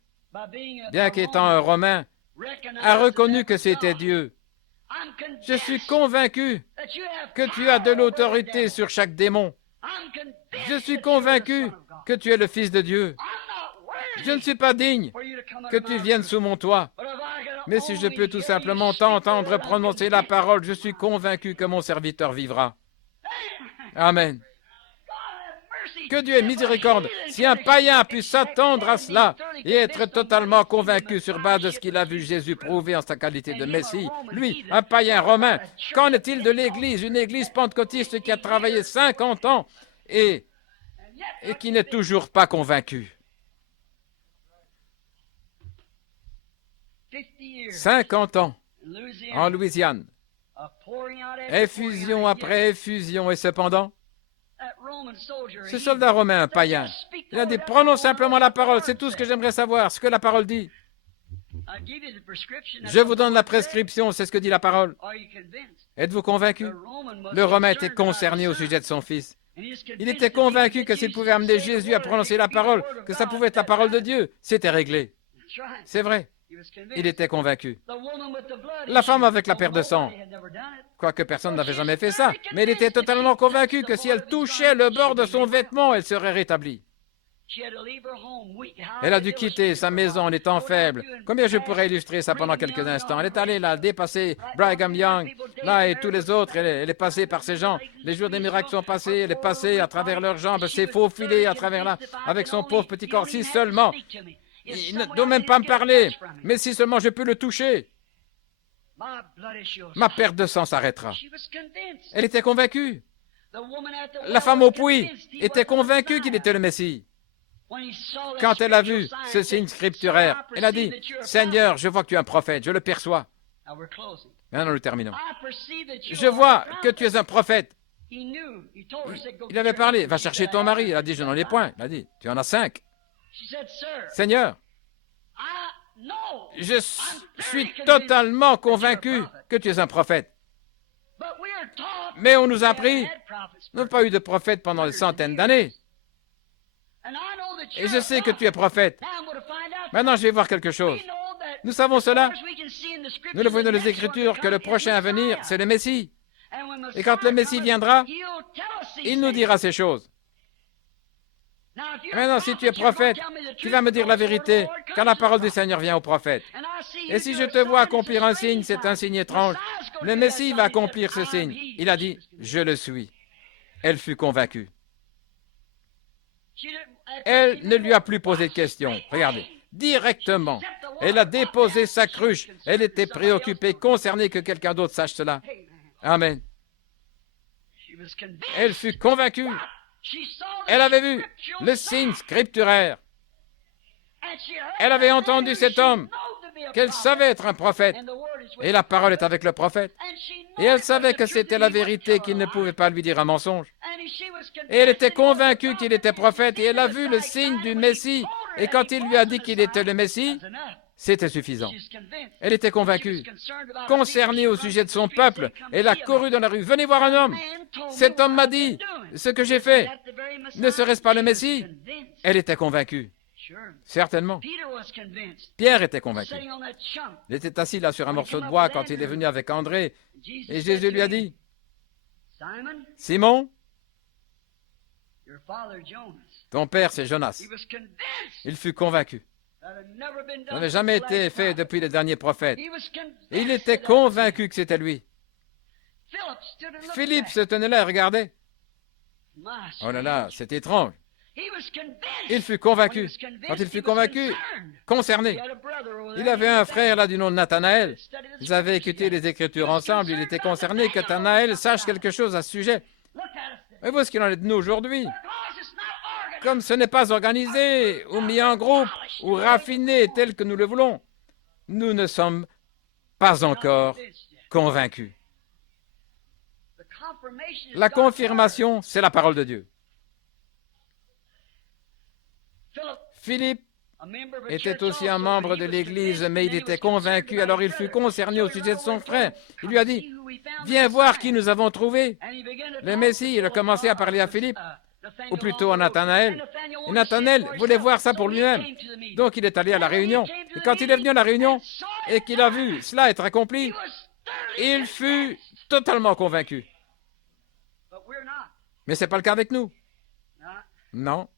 bien qu'étant un Romain, a reconnu que c'était Dieu. Je suis convaincu que tu as de l'autorité sur chaque démon. Je suis convaincu que tu es le Fils de Dieu. Je ne suis pas digne que tu viennes sous mon toit. Mais si je peux tout simplement t'entendre prononcer la parole, je suis convaincu que mon serviteur vivra. Amen. Que Dieu ait miséricorde. Si un païen a pu s'attendre à cela et être totalement convaincu sur base de ce qu'il a vu Jésus prouver en sa qualité de Messie, lui, un païen romain, qu'en est-il de l'Église, une Église pentecôtiste qui a travaillé 50 ans et qui n'est toujours pas convaincue? 50 ans en Louisiane, effusion après effusion, et cependant, ce soldat romain, un païen, il a dit, prenons simplement la parole, c'est tout ce que j'aimerais savoir, ce que la parole dit. Je vous donne la prescription, c'est ce que dit la parole. Êtes-vous convaincu? Le Romain était concerné au sujet de son fils. Il était convaincu que s'il pouvait amener Jésus à prononcer la parole, que ça pouvait être la parole de Dieu, c'était réglé. C'est vrai. Il était convaincu. La femme avec la paire de sang, quoique personne n'avait jamais fait ça, mais il était totalement convaincu que si elle touchait le bord de son vêtement, elle serait rétablie. Elle a dû quitter sa maison en étant faible. Combien je pourrais illustrer ça pendant quelques instants? Elle est allée là, dépasser Brigham Young, là et tous les autres. Elle est passée par ces gens. Les jours des miracles sont passés. Elle est passée à travers leurs jambes, s'est faufilée à travers là, avec son pauvre petit corps. Si seulement, il ne doit même pas me parler, mais si seulement je peux le toucher, ma perte de sang s'arrêtera. Elle était convaincue. La femme au puits était convaincue qu'il était le Messie. Quand elle a vu ce signe scripturaire, elle a dit, « Seigneur, je vois que tu es un prophète, je le perçois. » Maintenant, nous terminons. Je vois que tu es un prophète. Il avait parlé, va chercher ton mari. Elle a dit, je n'en ai point. Il a dit, tu en as 5. Seigneur, je suis totalement convaincu que tu es un prophète. Mais on nous a appris, nous n'avons pas eu de prophète pendant des centaines d'années. Et je sais que tu es prophète. Maintenant, je vais voir quelque chose. Nous savons cela. Nous le voyons dans les Écritures que le prochain à venir, c'est le Messie. Et quand le Messie viendra, il nous dira ces choses. Maintenant, si tu es prophète, tu vas me dire la vérité, car la parole du Seigneur vient au prophète. Et si je te vois accomplir un signe, c'est un signe étrange. Le Messie va accomplir ce signe. Il a dit, je le suis. Elle fut convaincue. Elle ne lui a plus posé de questions. Regardez, directement, elle a déposé sa cruche. Elle était préoccupée, concernée que quelqu'un d'autre sache cela. Amen. Elle fut convaincue. Elle avait vu le signe scripturaire. Elle avait entendu cet homme, qu'elle savait être un prophète. Et la parole est avec le prophète. Et elle savait que c'était la vérité, qu'il ne pouvait pas lui dire un mensonge. Et elle était convaincue qu'il était prophète, et elle a vu le signe du Messie. Et quand il lui a dit qu'il était le Messie, C'était suffisant. Elle était convaincue. Concernée au sujet de son peuple, elle a couru dans la rue. Venez voir un homme. Cet homme m'a dit ce que j'ai fait. Ne serait-ce pas le Messie? Elle était convaincue. Certainement. Pierre était convaincu. Il était assis là sur un morceau de bois quand il est venu avec André. Et Jésus lui a dit, Simon, ton père c'est Jonas. Il fut convaincu. Ça n'avait jamais été fait depuis les derniers prophètes. Et il était convaincu que c'était lui. Philippe se tenait là et regardait. Oh là là, c'est étrange. Il fut convaincu. Quand il fut convaincu, concerné. Il avait un frère là du nom de Nathanaël. Ils avaient écouté les Écritures ensemble. Il était concerné que Nathanaël sache quelque chose à ce sujet. Et voici ce qu'il en est de nous aujourd'hui. Comme ce n'est pas organisé, ou mis en groupe, ou raffiné tel que nous le voulons, nous ne sommes pas encore convaincus. La confirmation, c'est la parole de Dieu. Philippe était aussi un membre de l'Église, mais il était convaincu, alors il fut concerné au sujet de son frère. Il lui a dit, « Viens voir qui nous avons trouvé. » Le Messie, il a commencé à parler à Philippe, ou plutôt à Nathanaël. Et Nathanaël voulait voir ça pour lui-même. Donc il est allé à la réunion. Et quand il est venu à la réunion et qu'il a vu cela être accompli, il fut totalement convaincu. Mais ce n'est pas le cas avec nous. Non.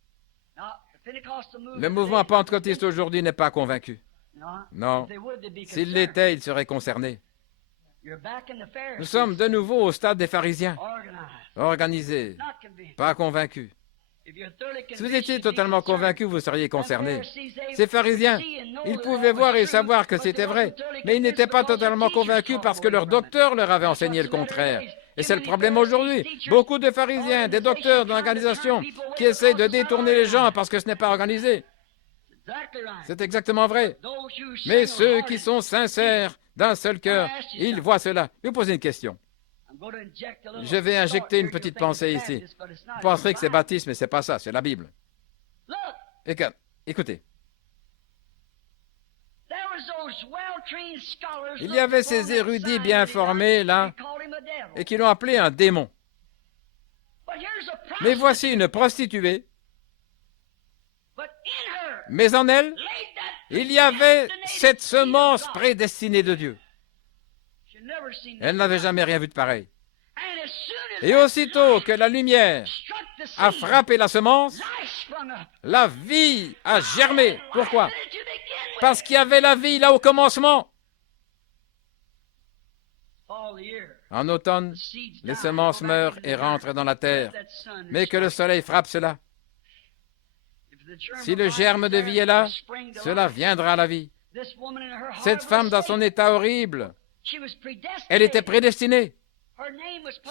Le mouvement pentecôtiste aujourd'hui n'est pas convaincu. Non. S'il l'était, il serait concerné. Nous sommes de nouveau au stade des pharisiens. Organisés, pas convaincus. Si vous étiez totalement convaincu, vous seriez concerné. Ces pharisiens, ils pouvaient voir et savoir que c'était vrai, mais ils n'étaient pas totalement convaincus parce que leur docteur leur avait enseigné le contraire. Et c'est le problème aujourd'hui. Beaucoup de pharisiens, des docteurs d'organisation qui essayent de détourner les gens parce que ce n'est pas organisé. C'est exactement vrai. Mais ceux qui sont sincères d'un seul cœur, ils voient cela. Je vais vous poser une question. Je vais injecter une petite pensée ici. Vous penserez que c'est baptiste, mais ce n'est pas ça, c'est la Bible. Écoutez. Il y avait ces érudits bien formés, là, et qui l'ont appelé un démon. Mais voici une prostituée, mais en elle, il y avait cette semence prédestinée de Dieu. Elle n'avait jamais rien vu de pareil. Et aussitôt que la lumière a frappé la semence, la vie a germé. Pourquoi? Parce qu'il y avait la vie là au commencement. En automne, les semences meurent et rentrent dans la terre, mais que le soleil frappe cela. Si le germe de vie est là, cela viendra à la vie. Cette femme dans son état horrible, elle était prédestinée.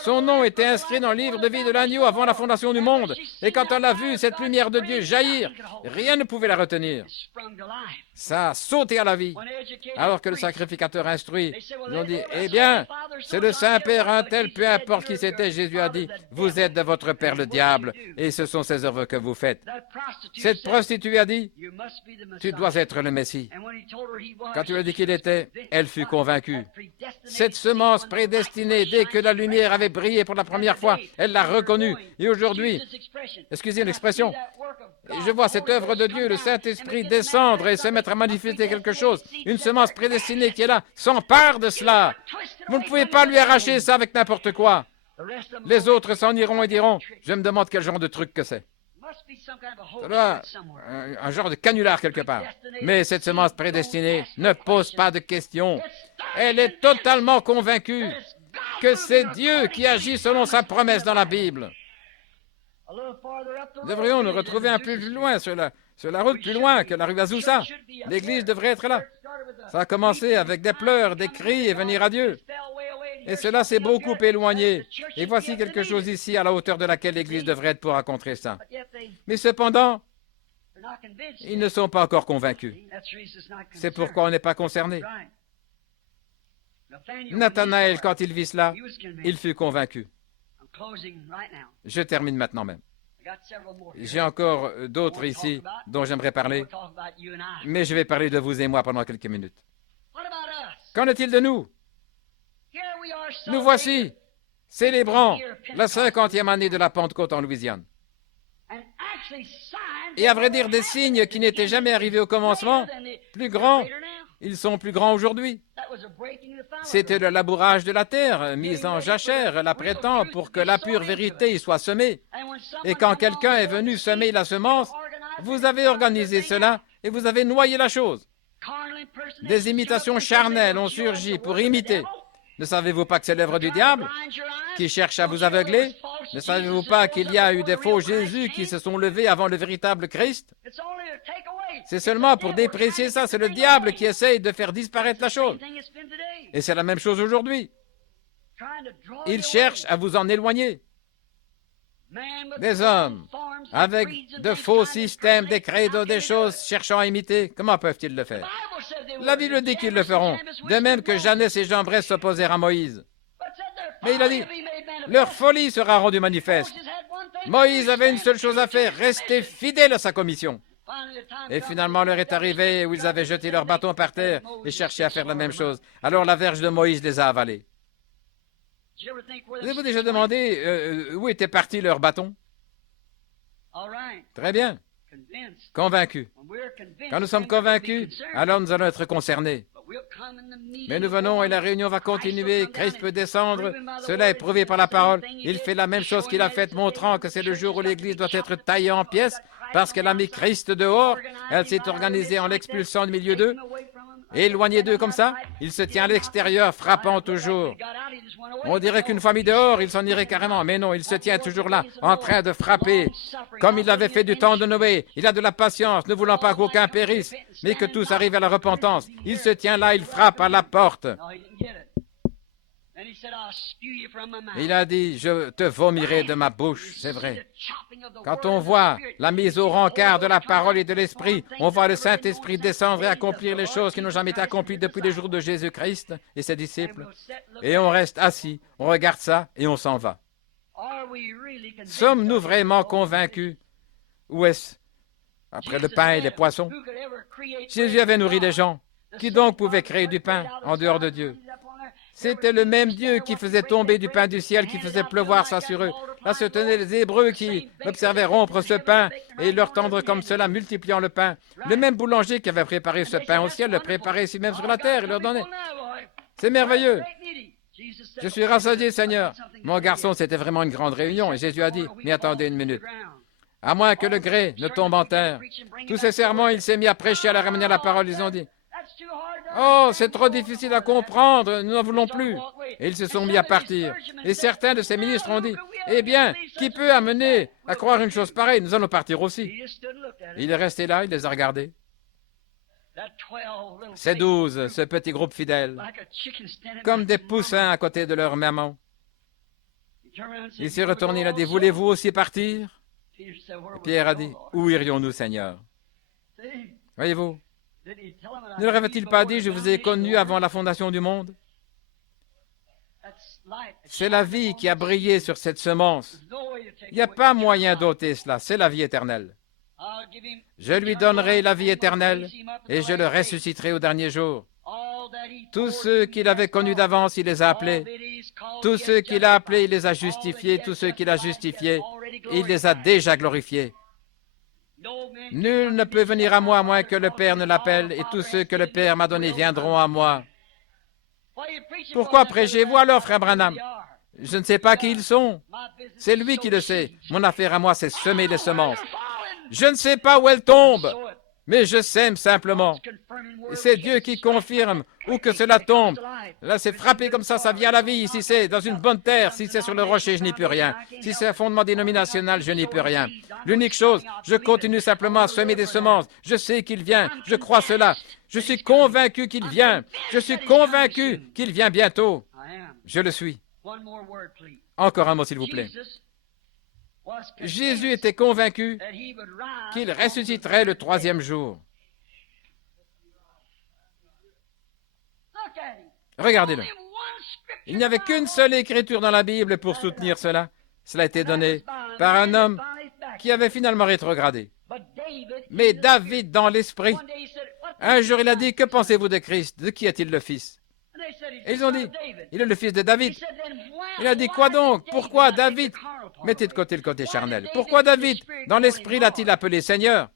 Son nom était inscrit dans le livre de vie de l'agneau avant la fondation du monde. Et quand elle a vu cette lumière de Dieu jaillir, rien ne pouvait la retenir. Ça a sauté à la vie. Alors que le sacrificateur instruit, ils ont dit, eh bien, c'est le Saint-Père un tel, peu importe qui c'était, Jésus a dit, vous êtes de votre père le diable, et ce sont ses œuvres que vous faites. Cette prostituée a dit, tu dois être le Messie. Quand tu lui as dit qu'il était, elle fut convaincue. Cette semence prédestinée, dès que la lumière avait brillé pour la première fois, elle l'a reconnue. Et aujourd'hui, excusez l'expression, je vois cette œuvre de Dieu, le Saint-Esprit descendre et se mettre à manifester quelque chose. Une semence prédestinée qui est là s'empare de cela. Vous ne pouvez pas lui arracher ça avec n'importe quoi. Les autres s'en iront et diront, je me demande quel genre de truc que c'est. Ça doit un genre de canular quelque part. Mais cette semence prédestinée ne pose pas de questions. Elle est totalement convaincue que c'est Dieu qui agit selon sa promesse dans la Bible. Devrions nous retrouver un peu plus loin sur la route, plus loin que la rue Azusa. L'Église devrait être là. Ça a commencé avec des pleurs, des cris et venir à Dieu. Et cela s'est beaucoup éloigné. Et voici quelque chose ici à la hauteur de laquelle l'Église devrait être pour rencontrer ça. Mais cependant, ils ne sont pas encore convaincus. C'est pourquoi on n'est pas concerné. Nathanaël, quand il vit cela, il fut convaincu. Je termine maintenant même. J'ai encore d'autres ici dont j'aimerais parler, mais je vais parler de vous et moi pendant quelques minutes. Qu'en est-il de nous? Nous voici, célébrant la 50e année de la Pentecôte en Louisiane. Et à vrai dire, des signes qui n'étaient jamais arrivés au commencement, plus grands, ils sont plus grands aujourd'hui. C'était le labourage de la terre, mis en jachère, l'apprêtant pour que la pure vérité y soit semée. Et quand quelqu'un est venu semer la semence, vous avez organisé cela et vous avez noyé la chose. Des imitations charnelles ont surgi pour imiter. Ne savez-vous pas que c'est l'œuvre du diable qui cherche à vous aveugler? Ne savez-vous pas qu'il y a eu des faux Jésus qui se sont levés avant le véritable Christ? C'est seulement pour déprécier ça. C'est le diable qui essaye de faire disparaître la chose. Et c'est la même chose aujourd'hui. Il cherche à vous en éloigner. Des hommes avec de faux systèmes, des credos, des choses cherchant à imiter. Comment peuvent-ils le faire? La Bible dit qu'ils le feront, de même que Jannes et Jambres s'opposèrent à Moïse. Mais il a dit, leur folie sera rendue manifeste. Moïse avait une seule chose à faire, rester fidèle à sa commission. Et finalement, l'heure est arrivée où ils avaient jeté leur bâton par terre et cherché à faire la même chose. Alors la verge de Moïse les a avalés. Vous avez-vous déjà demandé où était parti leur bâton? Très bien. Convaincus. Quand nous sommes convaincus, alors nous allons être concernés. Mais nous venons et la réunion va continuer. Christ peut descendre. Cela est prouvé par la parole. Il fait la même chose qu'il a faite, montrant que c'est le jour où l'Église doit être taillée en pièces parce qu'elle a mis Christ dehors. Elle s'est organisée en l'expulsant du milieu d'eux. Éloigné d'eux comme ça, il se tient à l'extérieur, frappant toujours. On dirait qu'une fois mis dehors, il s'en irait carrément. Mais non, il se tient toujours là, en train de frapper, comme il l'avait fait du temps de Noé. Il a de la patience, ne voulant pas qu'aucun périsse, mais que tous arrivent à la repentance. Il se tient là, il frappe à la porte. Il a dit, je te vomirai de ma bouche, c'est vrai. Quand on voit la mise au rencard de la parole et de l'esprit, on voit le Saint-Esprit descendre et accomplir les choses qui n'ont jamais été accomplies depuis les jours de Jésus-Christ et ses disciples. Et on reste assis, on regarde ça et on s'en va. Sommes-nous vraiment convaincus? Où est-ce? Après le pain et les poissons. Jésus avait nourri les gens. Qui donc pouvait créer du pain en dehors de Dieu? C'était le même Dieu qui faisait tomber du pain du ciel, qui faisait pleuvoir ça sur eux. Là se tenaient les Hébreux qui observaient rompre ce pain et leur tendre comme cela, multipliant le pain. Le même boulanger qui avait préparé ce pain au ciel, le préparait ici même sur la terre, il leur donnait. C'est merveilleux. Je suis rassasié, Seigneur. Mon garçon, c'était vraiment une grande réunion. Et Jésus a dit, mais attendez une minute. À moins que le grès ne tombe en terre. Tous ces sermons, il s'est mis à prêcher, à la ramener à la parole. Ils ont dit, oh, c'est trop difficile à comprendre, nous n'en voulons plus. Et ils se sont mis à partir. Et certains de ces ministres ont dit, eh bien, qui peut amener à croire une chose pareille? Nous allons partir aussi. Il est resté là, il les a regardés. Ces 12, ce petit groupe fidèle, comme des poussins à côté de leur maman. Il s'est retourné, il a dit, voulez-vous aussi partir? Et Pierre a dit, où irions-nous, Seigneur? Voyez-vous? Ne leur avait-il pas dit, je vous ai connu avant la fondation du monde? C'est la vie qui a brillé sur cette semence. Il n'y a pas moyen d'ôter cela, c'est la vie éternelle. Je lui donnerai la vie éternelle et je le ressusciterai au dernier jour. Tous ceux qu'il avait connus d'avance, il les a appelés. Tous ceux qu'il a appelés, il les a justifiés. Tous ceux qu'il a justifiés, il les a déjà glorifiés. Nul ne peut venir à moi, à moins que le Père ne l'appelle, et tous ceux que le Père m'a donnés viendront à moi. Pourquoi prêchez-vous alors, frère Branham? Je ne sais pas qui ils sont. C'est lui qui le sait. Mon affaire à moi, c'est semer les semences. Je ne sais pas où elles tombent, mais je sème simplement. C'est Dieu qui confirme où que cela tombe. Là, c'est frappé comme ça vient à la vie. Si c'est dans une bonne terre, si c'est sur le rocher, je n'y peux rien. Si c'est un fondement dénominationnel, je n'y peux rien. L'unique chose, je continue simplement à semer des semences. Je sais qu'il vient, je crois cela. Je suis convaincu qu'il vient. Je suis convaincu qu'il vient bientôt. Je le suis. Encore un mot, s'il vous plaît. Jésus était convaincu qu'il ressusciterait le troisième jour. Regardez-le. Il n'y avait qu'une seule écriture dans la Bible pour soutenir cela. Cela a été donné par un homme qui avait finalement rétrogradé. Mais David, dans l'esprit, un jour il a dit, que pensez-vous de Christ? De qui est-il le fils? Et ils ont dit, il est le fils de David. Il a dit, quoi donc? Pourquoi David? Mettez de côté le côté charnel. Pourquoi David, dans l'esprit, l'a-t-il appelé Seigneur?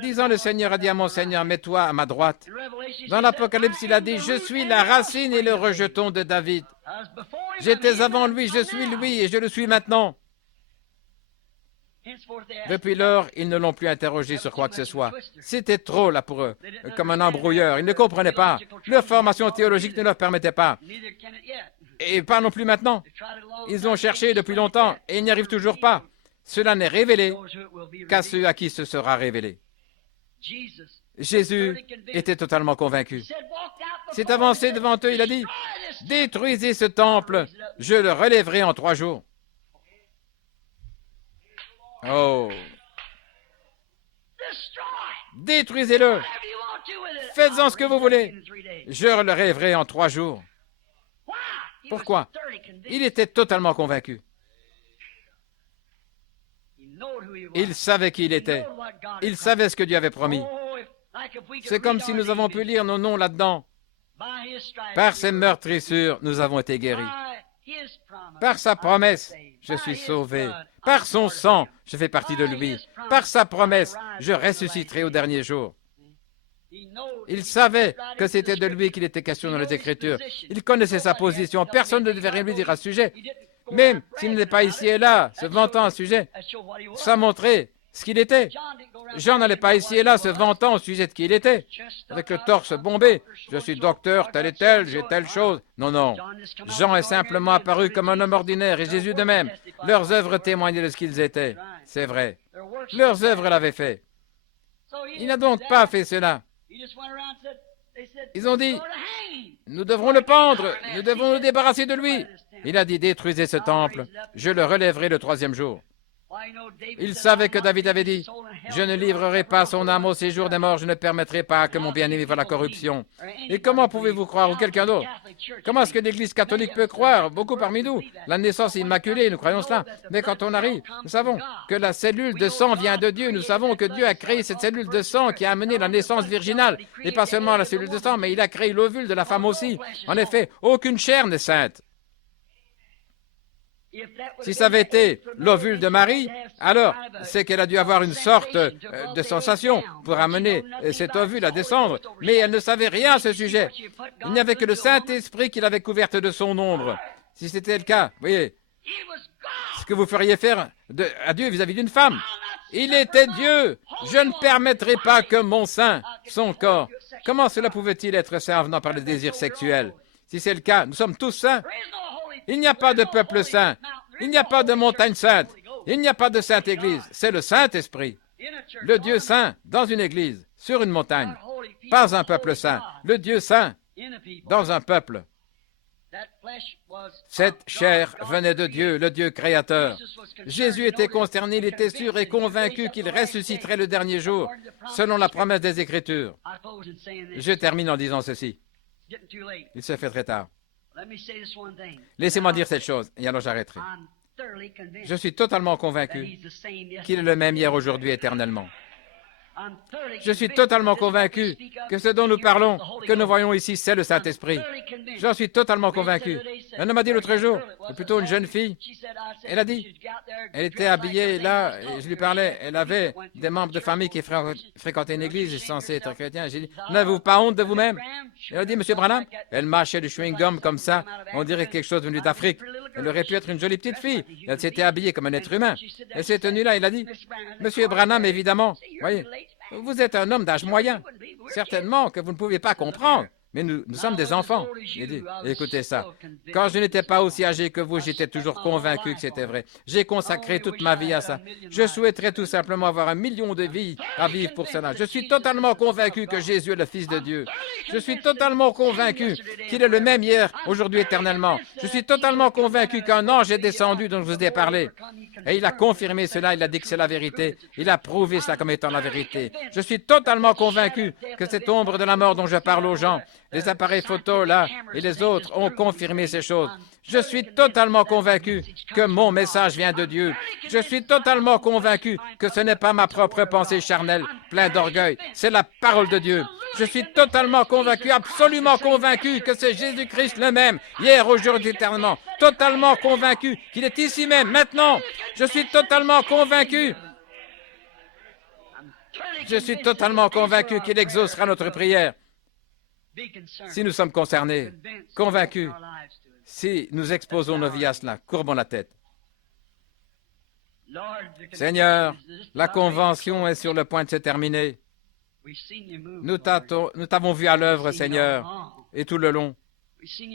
Disant, le Seigneur a dit à mon Seigneur, mets-toi à ma droite. Dans l'Apocalypse, il a dit, je suis la racine et le rejeton de David. J'étais avant lui, je suis lui et je le suis maintenant. Depuis lors, ils ne l'ont plus interrogé sur quoi que ce soit. C'était trop là pour eux, comme un embrouilleur. Ils ne comprenaient pas. Leur formation théologique ne leur permettait pas. Et pas non plus maintenant. Ils ont cherché depuis longtemps et ils n'y arrivent toujours pas. Cela n'est révélé qu'à ceux à qui ce sera révélé. Jésus était totalement convaincu. S'est avancé devant eux, il a dit, « Détruisez ce temple, je le relèverai en 3 jours. » Oh! Détruisez-le. Faites-en ce que vous voulez. Je le relèverai en 3 jours. Pourquoi? Il était totalement convaincu. Il savait qui il était. Il savait ce que Dieu avait promis. C'est comme si nous avons pu lire nos noms là-dedans. Par ses meurtrissures, nous avons été guéris. Par sa promesse, je suis sauvé. Par son sang, je fais partie de lui. Par sa promesse, je ressusciterai au dernier jour. Il savait que c'était de lui qu'il était question dans les Écritures. Il connaissait sa position. Personne ne devait rien lui dire à ce sujet. Même s'il n'est pas ici et là, se vantant à ce sujet, ça montrait ce qu'il était. Jean n'allait pas ici et là se vantant au sujet de qui il était, avec le torse bombé. Je suis docteur, tel et tel, j'ai telle chose. Non, non. Jean est simplement apparu comme un homme ordinaire et Jésus de même. Leurs œuvres témoignaient de ce qu'ils étaient. C'est vrai. Leurs œuvres l'avaient fait. Il n'a donc pas fait cela. Ils ont dit, nous devrons le pendre, nous devons nous débarrasser de lui. Il a dit, détruisez ce temple, je le relèverai le 3e jour. Il savait que David avait dit, je ne livrerai pas son âme au séjour des morts, je ne permettrai pas que mon bien-aimé voie la corruption. Et comment pouvez-vous croire, ou quelqu'un d'autre? Comment est-ce que l'Église catholique peut croire, beaucoup parmi nous, la naissance immaculée, nous croyons cela. Mais quand on arrive, nous savons que la cellule de sang vient de Dieu. Nous savons que Dieu a créé cette cellule de sang qui a amené la naissance virginale. Et pas seulement la cellule de sang, mais il a créé l'ovule de la femme aussi. En effet, aucune chair n'est sainte. Si ça avait été l'ovule de Marie, alors c'est qu'elle a dû avoir une sorte de sensation pour amener cet ovule à descendre, mais elle ne savait rien à ce sujet. Il n'y avait que le Saint-Esprit qui l'avait couverte de son ombre. Si c'était le cas, voyez, ce que vous feriez faire à Dieu vis-à-vis d'une femme. Il était Dieu. Je ne permettrai pas que mon sein, son corps, comment cela pouvait-il être saint en venant par le désir sexuel? Si c'est le cas, nous sommes tous saints. Il n'y a pas de peuple saint. Il n'y a pas de montagne sainte. Il n'y a pas de sainte église. C'est le Saint-Esprit. Le Dieu saint dans une église, sur une montagne. Pas un peuple saint. Le Dieu saint dans un peuple. Cette chair venait de Dieu, le Dieu créateur. Jésus était consterné, il était sûr et convaincu qu'il ressusciterait le dernier jour, selon la promesse des Écritures. Je termine en disant ceci. Il se fait très tard. Laissez-moi dire cette chose, et alors j'arrêterai. Je suis totalement convaincu qu'il est le même hier, aujourd'hui, éternellement. Je suis totalement convaincu que ce dont nous parlons, que nous voyons ici, c'est le Saint-Esprit. J'en suis totalement convaincu. Un homme m'a dit l'autre jour, ou plutôt une jeune fille, elle a dit, elle était habillée là, et je lui parlais, elle avait des membres de famille qui fréquentaient une église, censée être chrétien. J'ai dit, n'avez-vous pas honte de vous-même? Elle a dit, Monsieur Branham, elle mâchait du chewing-gum comme ça, on dirait quelque chose venu d'Afrique. Elle aurait pu être une jolie petite fille. Elle s'était habillée comme un être humain. Elle s'est tenue là, il a dit, Monsieur Branham, évidemment, voyez, vous êtes un homme d'âge moyen. Certainement que vous ne pouvez pas comprendre. Mais nous sommes des enfants. Il dit, écoutez ça. Quand je n'étais pas aussi âgé que vous, j'étais toujours convaincu que c'était vrai. J'ai consacré toute ma vie à ça. Je souhaiterais tout simplement avoir 1 million de vies à vivre pour cela. Je suis totalement convaincu que Jésus est le Fils de Dieu. Je suis totalement convaincu qu'il est le même hier, aujourd'hui, éternellement. Je suis totalement convaincu qu'un ange est descendu dont je vous ai parlé. Et il a confirmé cela, il a dit que c'est la vérité. Il a prouvé cela comme étant la vérité. Je suis totalement convaincu que cette ombre de la mort dont je parle aux gens les appareils photo là et les autres ont confirmé ces choses. Je suis totalement convaincu que mon message vient de Dieu. Je suis totalement convaincu que ce n'est pas ma propre pensée charnelle, plein d'orgueil. C'est la parole de Dieu. Je suis totalement convaincu, absolument convaincu que c'est Jésus-Christ le même, hier, aujourd'hui, éternellement. Totalement convaincu qu'il est ici même, maintenant. Je suis totalement convaincu. Je suis totalement convaincu qu'il exaucera notre prière. Si nous sommes concernés, convaincus, si nous exposons nos vies à cela, courbons la tête. Seigneur, la convention est sur le point de se terminer. Nous t'avons vu à l'œuvre, Seigneur, et tout le long.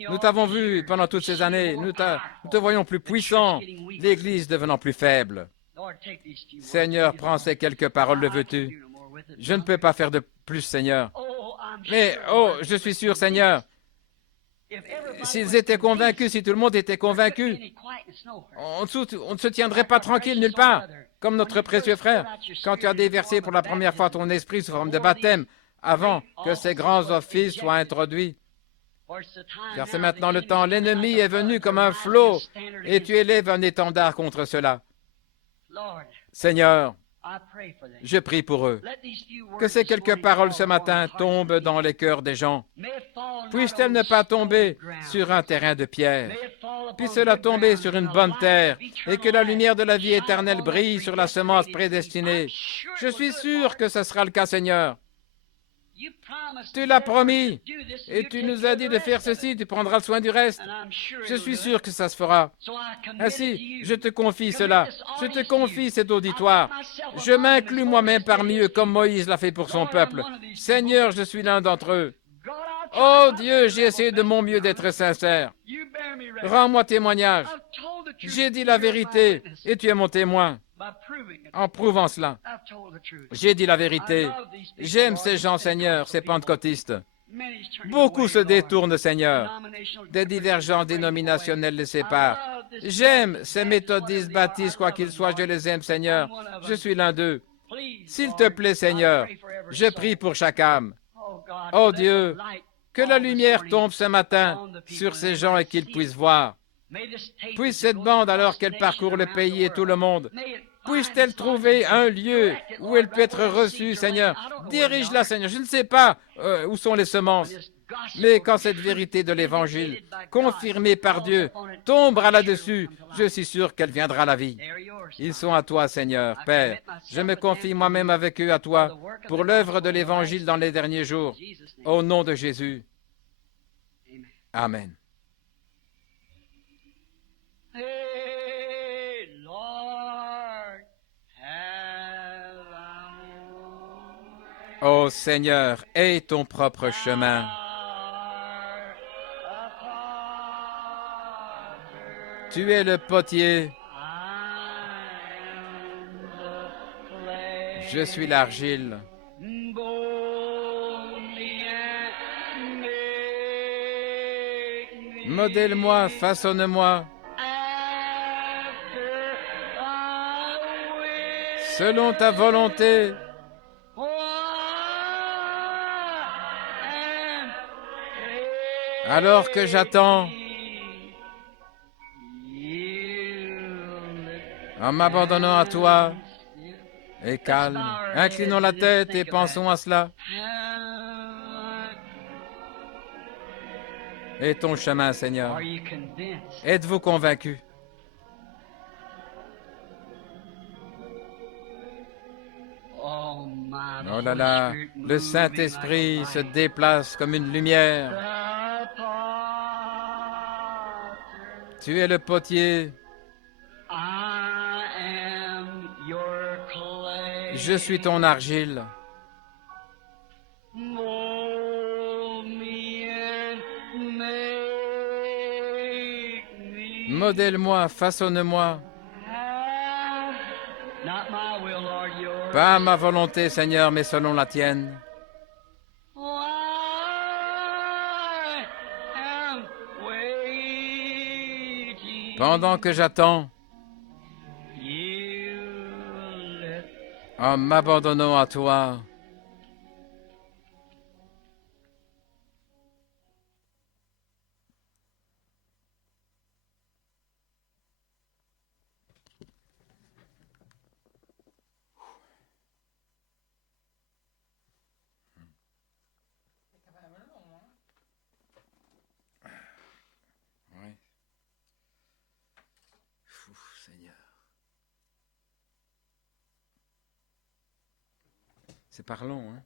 Nous t'avons vu pendant toutes ces années. Nous te voyons plus puissant, l'Église devenant plus faible. Seigneur, prends ces quelques paroles, le veux-tu? Je ne peux pas faire de plus, Seigneur. Mais, je suis sûr, Seigneur, s'ils étaient convaincus, si tout le monde était convaincu, on ne se tiendrait pas tranquille nulle part, comme notre précieux frère. Quand tu as déversé pour la première fois ton esprit sous forme de baptême, avant que ces grands offices soient introduits. Car c'est maintenant le temps. L'ennemi est venu comme un flot, et tu élèves un étendard contre cela. Seigneur, je prie pour eux. Que ces quelques paroles ce matin tombent dans les cœurs des gens. Puissent-elles ne pas tomber sur un terrain de pierre. Puisse-la tomber sur une bonne terre et que la lumière de la vie éternelle brille sur la semence prédestinée. Je suis sûr que ce sera le cas, Seigneur. Tu l'as promis et tu nous as dit de faire ceci, tu prendras soin du reste. Je suis sûr que ça se fera. Ainsi, je te confie cela. Je te confie cet auditoire. Je m'inclus moi-même parmi eux comme Moïse l'a fait pour son peuple. Seigneur, je suis l'un d'entre eux. Oh Dieu, j'ai essayé de mon mieux d'être sincère. Rends-moi témoignage. J'ai dit la vérité et tu es mon témoin. En prouvant cela, j'ai dit la vérité. J'aime ces gens, Seigneur, ces pentecôtistes. Beaucoup se détournent, Seigneur. Des divergences dénominationnelles les séparent. J'aime ces méthodistes, baptistes, quoi qu'ils soient, je les aime, Seigneur. Je suis l'un d'eux. S'il te plaît, Seigneur, je prie pour chaque âme. Oh Dieu, que la lumière tombe ce matin sur ces gens et qu'ils puissent voir. Puisse cette bande, alors qu'elle parcourt le pays et tout le monde, puisse-t-elle trouver un lieu où elle peut être reçue, Seigneur. Dirige-la, Seigneur. Je ne sais pas où sont les semences, mais quand cette vérité de l'Évangile, confirmée par Dieu, tombera là-dessus, je suis sûr qu'elle viendra à la vie. Ils sont à toi, Seigneur, Père. Je me confie moi-même avec eux à toi pour l'œuvre de l'Évangile dans les derniers jours. Au nom de Jésus. Amen. Ô Seigneur, aie ton propre chemin. Tu es le potier. Je suis l'argile. Modèle-moi, façonne-moi. Selon ta volonté. Alors que j'attends, en m'abandonnant à toi, et calme, inclinons la tête et pensons à cela. Et ton chemin, Seigneur. Êtes-vous convaincus? Oh là là, le Saint-Esprit se déplace comme une lumière. Tu es le potier. Je suis ton argile. Modèle-moi, façonne-moi. Pas ma volonté, Seigneur, mais selon la tienne. Pendant que j'attends, en m'abandonnant à toi, C'est parlant, hein?